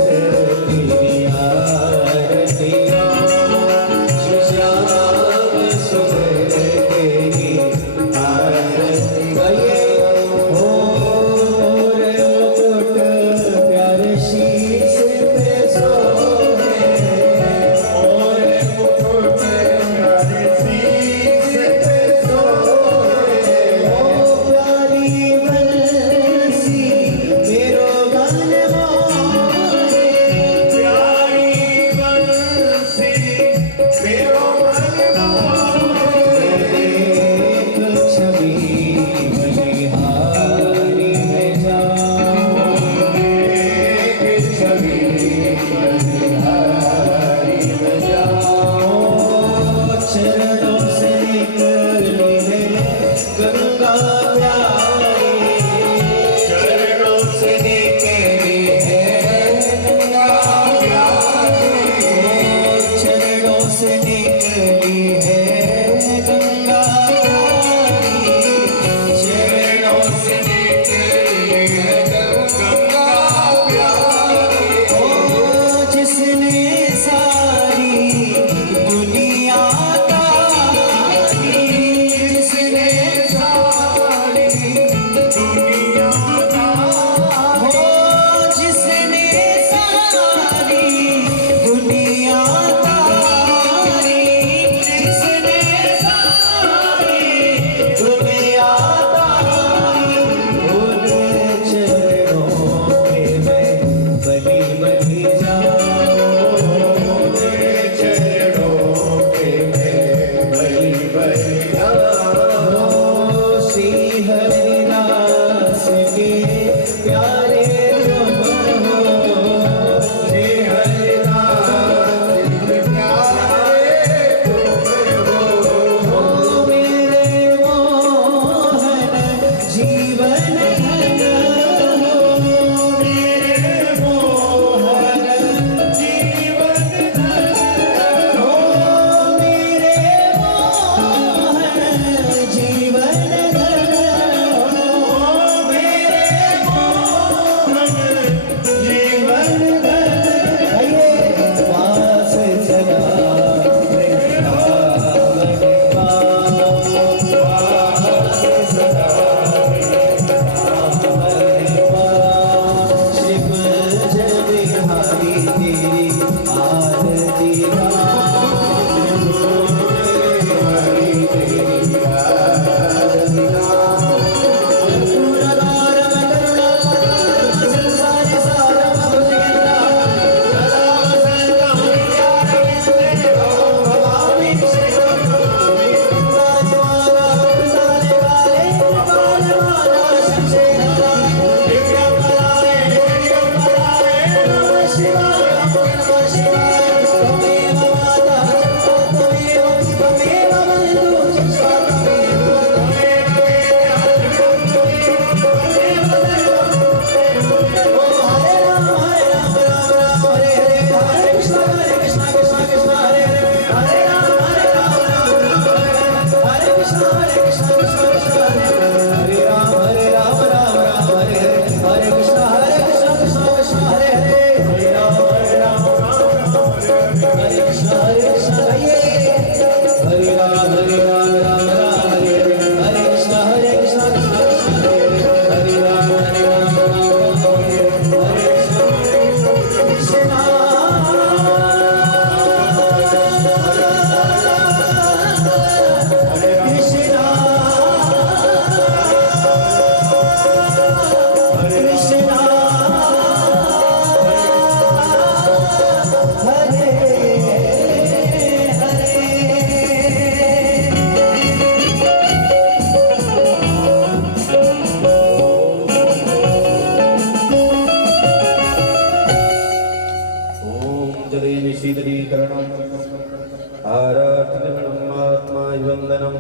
वंदनम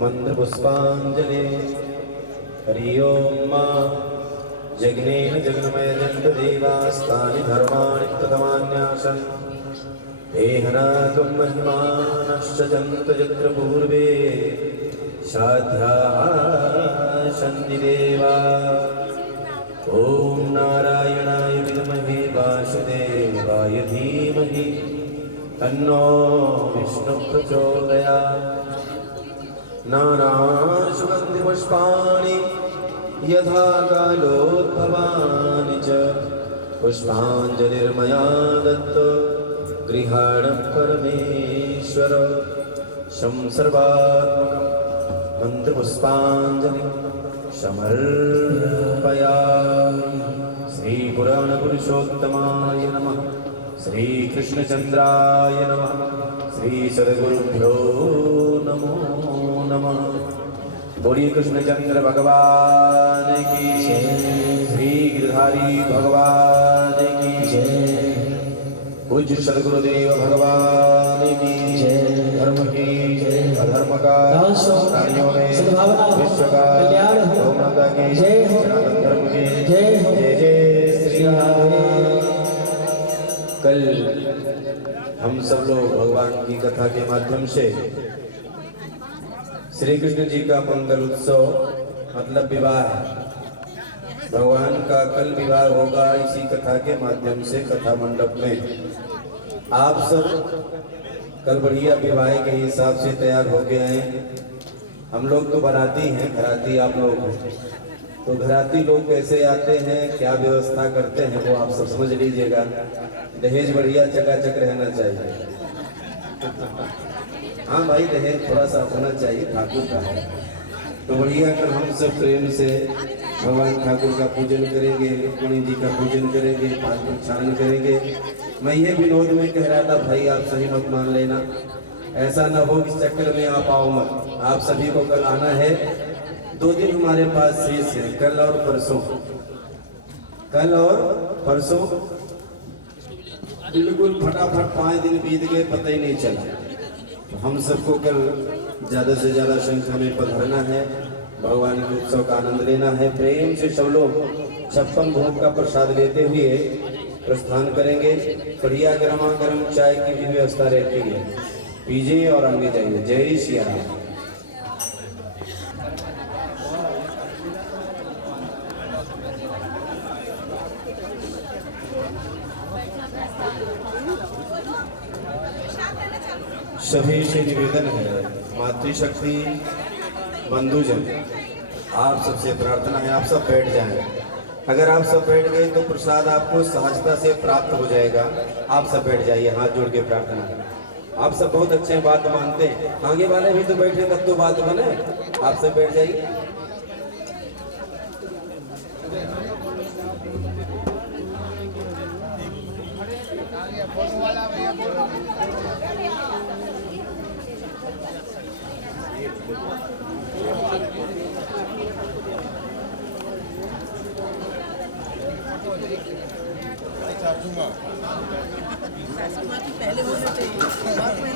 मंत्र पुष्पांजलि। हरि ओम मां जग्नेन जग्नमय जन्त देवास्तानि धर्माणि प्रथमान्यासन् देहनागं महिमानश्च जन्त यत्र पूर्वे साध्याः सन्ति देवा। ओम नारायणाय विद्महे वासुदेवाय धीमहि तन्नो विष्णु प्रचोदयात्। नानासुगन्धिपुष्पाणि यथा कालोद्भवानि च पुष्पाञ्जलिर्मया दत्तो गृहाणं परमेश्वर। सर्वात्मकं मन्त्रपुष्पाञ्जलिं समर्पयामि। श्रीपुराणपुरुषोत्तमाय नमः। श्रीकृष्णचन्द्राय नमः। श्रीसद्गुरुभ्यो नमो नमः। बोलिए कृष्णचंद्र भगवान की जय। श्री गिरधारी भगवान की जय। पूज्य सद्गुरुदेव भगवान की जय। धर्म की जय, अधर्म का प्राणियों में विश्व का गौ माता की जय, सनातन धर्म की जय। जय जय श्री राम। कल हम सब लोग भगवान की कथा के माध्यम से श्री कृष्ण जी का मंगल उत्सव मतलब विवाह, भगवान का कल विवाह होगा इसी कथा के माध्यम से कथा मंडप में। आप सब कल बढ़िया विवाह के हिसाब से तैयार हो गए हैं। हम लोग तो बाराती हैं, घराती आप लोग हैं। तो घराती लोग कैसे आते हैं, क्या व्यवस्था करते हैं, वो आप सब समझ लीजिएगा। दहेज बढ़िया चकाचक रहना चाहिए। हाँ भाई, दहेज थोड़ा सा होना चाहिए, ठाकुर का है। तो बढ़िया कर हम सब प्रेम से भगवान ठाकुर का पूजन करेंगे, रुक्मिणी जी का पूजन करेंगे, पाठ उच्चारण करेंगे। मैं ये विनोद में कह रहा था भाई, आप सही मत मान लेना, ऐसा ना हो कि चक्कर में आप आओ मत। आप सभी को कल आना है। 2 दिन हमारे पास शेष है, कल और परसों। कल और परसों बिल्कुल फटाफट 5 दिन बीत गए, पता ही नहीं चला। तो हम सबको कल ज़्यादा से ज़्यादा संख्या में पधारना है, भगवान के उत्सव का आनंद लेना है। प्रेम से सब लोग 56 भोग का प्रसाद लेते हुए प्रस्थान करेंगे। बढ़िया गर्मा गर्म चाय की भी व्यवस्था रहती है, पीजिए और आगे जाइए। जय सिया राम। सभी से निवेदन है, मातृशक्ति बंधुजन, आप सबसे प्रार्थना है आप सब बैठ जाएं। अगर आप सब बैठ गए तो प्रसाद आपको सहजता से प्राप्त हो जाएगा। आप सब बैठ जाइए, हाथ जोड़ के प्रार्थना है। आप सब बहुत अच्छे बात मानते हैं, आगे वाले भी तो बैठे तब तो बात बने। आप सब बैठ जाइए। पहले होने चाहिए।